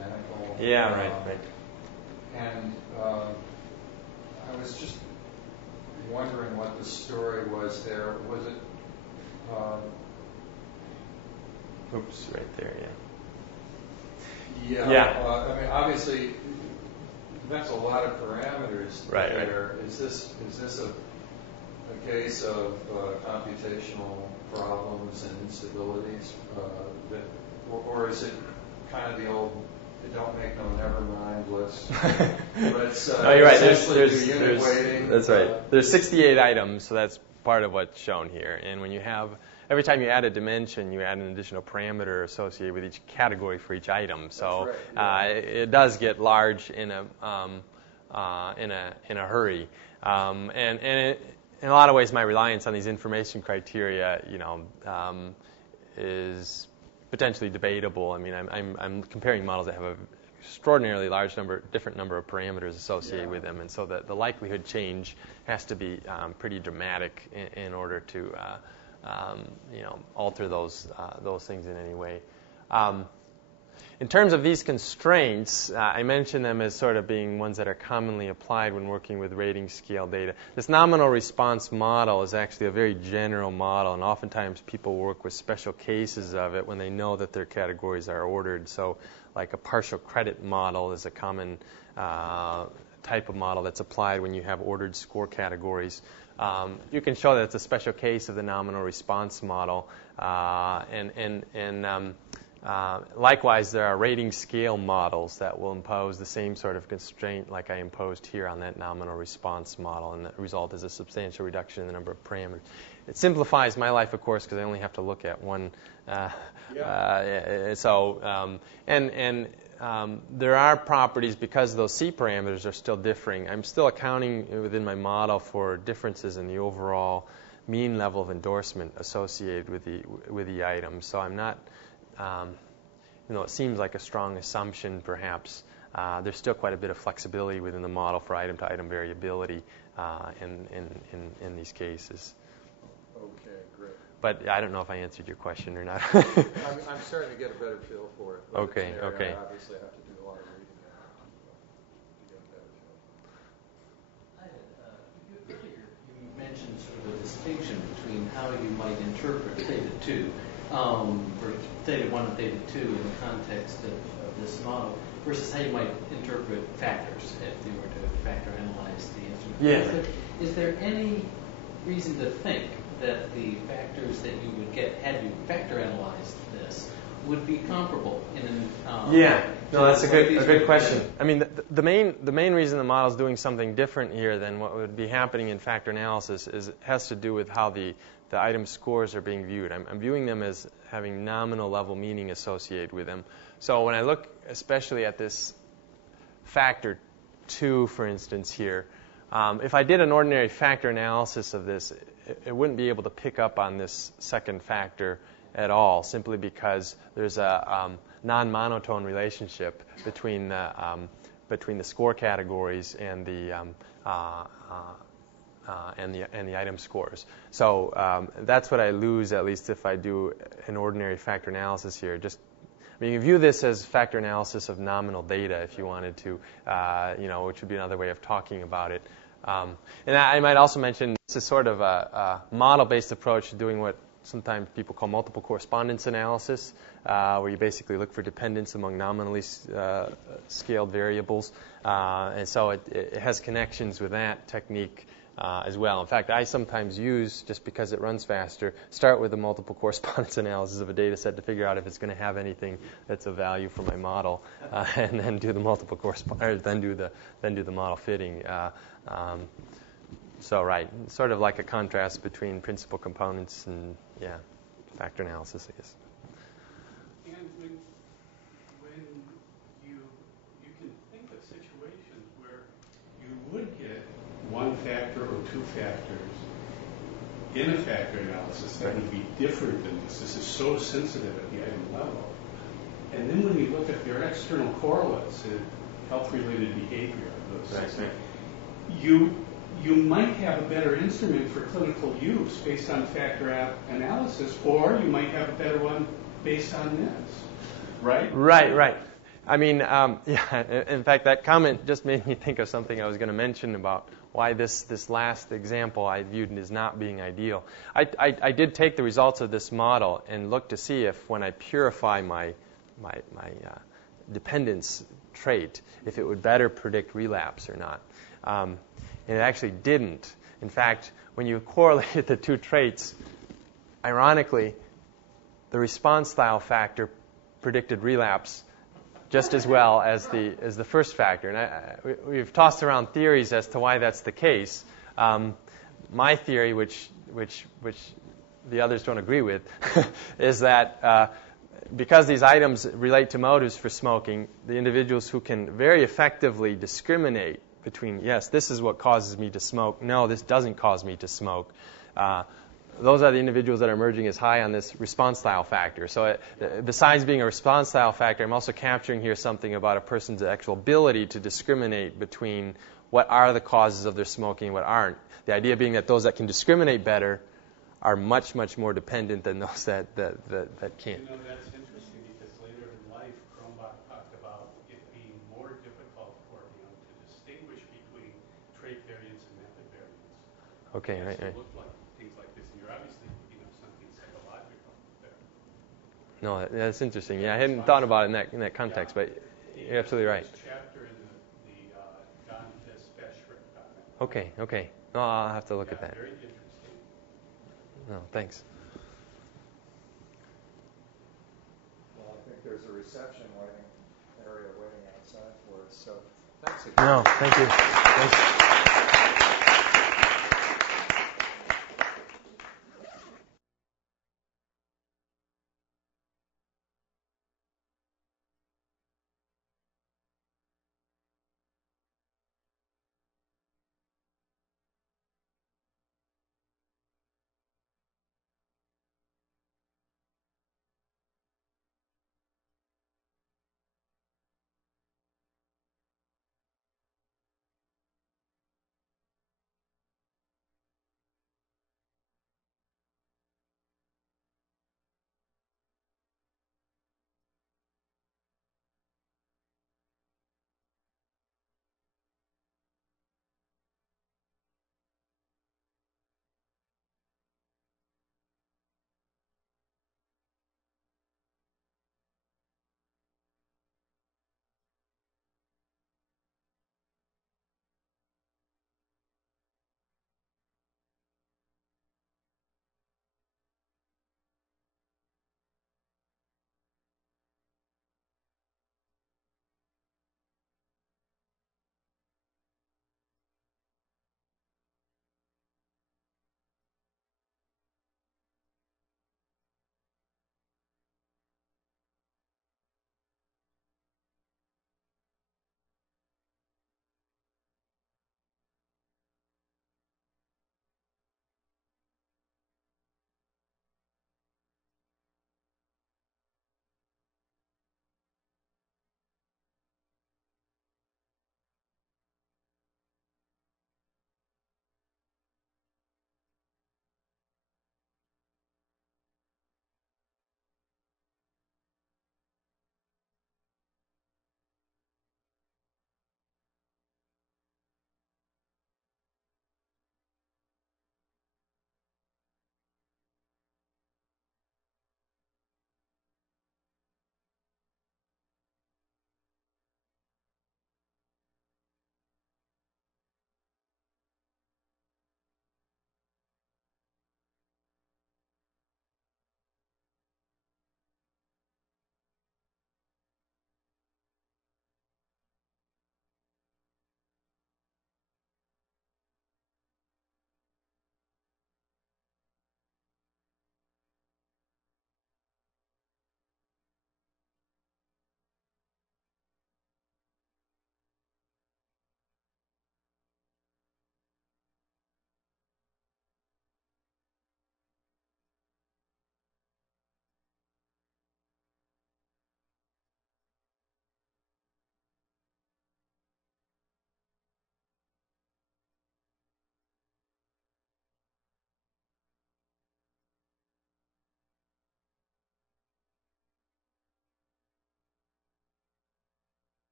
identical. Yeah, right. And I was just wondering what the story was there. Was it? Oops, right there. Yeah. Yeah. I mean, obviously, that's a lot of parameters. Right. There. Is this a case of computational problems and instabilities or is it kind of the old "don't make no never mind"? Let's no, you're right. There's unit weighting. That's right. There's 68 items, so that's part of what's shown here. And when you have every time you add a dimension, you add an additional parameter associated with each category for each item. So it does get large in a hurry. And in a lot of ways, my reliance on these information criteria, is potentially debatable. I mean, I'm comparing models that have an extraordinarily large different number of parameters associated with them, and so the likelihood change has to be pretty dramatic in order to alter those things in any way. In terms of these constraints, I mentioned them as sort of being ones that are commonly applied when working with rating scale data. This nominal response model is actually a very general model, and oftentimes people work with special cases of it when they know that their categories are ordered. So like a partial credit model is a common type of model that's applied when you have ordered score categories. You can show that it's a special case of the nominal response model, likewise, there are rating scale models that will impose the same sort of constraint like I imposed here on that nominal response model, and the result is a substantial reduction in the number of parameters. It simplifies my life, of course, because I only have to look at one. There are properties, because those C parameters are still differing. I'm still accounting within my model for differences in the overall mean level of endorsement associated with the item. So I'm not. It seems like a strong assumption, perhaps. There's still quite a bit of flexibility within the model for item-to-item variability in these cases. Okay, great. But I don't know if I answered your question or not. I'm starting to get a better feel for it. Okay. I obviously have to do a lot of reading now to get a better feel. Earlier, you mentioned sort of a distinction between how you might interpret theta 2, or theta 1 and theta 2 in the context of this model, versus how you might interpret factors if you were to factor analyze the instrument. Yeah. Is there any reason to think that the factors that you would get had you factor analyzed this would be comparable in that's a good question. I mean, the main reason the model is doing something different here than what would be happening in factor analysis has to do with how the item scores are being viewed. I'm viewing them as having nominal level meaning associated with them. So when I look especially at this factor 2, for instance, here, if I did an ordinary factor analysis of this, it wouldn't be able to pick up on this second factor at all, simply because there's a non-monotone relationship between the score categories and the and the item scores. So that's what I lose, at least if I do an ordinary factor analysis here. You can view this as factor analysis of nominal data if you wanted to, which would be another way of talking about it. And I might also mention this is sort of a model-based approach to doing what sometimes people call multiple correspondence analysis, where you basically look for dependence among nominally scaled variables. And so it has connections with that technique as well. In fact, I sometimes use, just because it runs faster, start with a multiple correspondence analysis of a data set to figure out if it's going to have anything that's of value for my model, and then do the multiple correspondence, then do the model fitting. So right, sort of like a contrast between principal components and factor analysis, I guess. And when you can think of situations where you would get one factor or two factors in a factor analysis that would be different than this. This is so sensitive at the item level. And then when you look at their external correlates in health-related behavior, you might have a better instrument for clinical use based on factor analysis, or you might have a better one based on this, right? Right. I mean, in fact, that comment just made me think of something I was going to mention about why this last example I viewed as not being ideal. I did take the results of this model and look to see if when I purify my dependence trait, if it would better predict relapse or not. And it actually didn't. In fact, when you correlated the two traits, ironically, the response style factor predicted relapse just as well as the first factor. And we've tossed around theories as to why that's the case. My theory, which the others don't agree with, is that because these items relate to motives for smoking, the individuals who can very effectively discriminate between, yes, this is what causes me to smoke, no, this doesn't cause me to smoke, those are the individuals that are emerging as high on this response style factor. So besides being a response style factor, I'm also capturing here something about a person's actual ability to discriminate between what are the causes of their smoking and what aren't. The idea being that those that can discriminate better are much, much more dependent than those that can't. You know, that's interesting because later in life, Cronbach talked about it being more difficult for him to distinguish between trait variants and method variants. Okay, right. Look like things like this, and you're obviously looking at something psychological there. No, that's interesting. Yeah, I hadn't thought about it in that context, but you're absolutely right. There's a chapter in the Don Fish-Schrift on it. Okay. No, I'll have to look at that. Very interesting. No, thanks. Well, I think there's a reception area waiting outside for us. So thanks again. No, thank you. Thanks.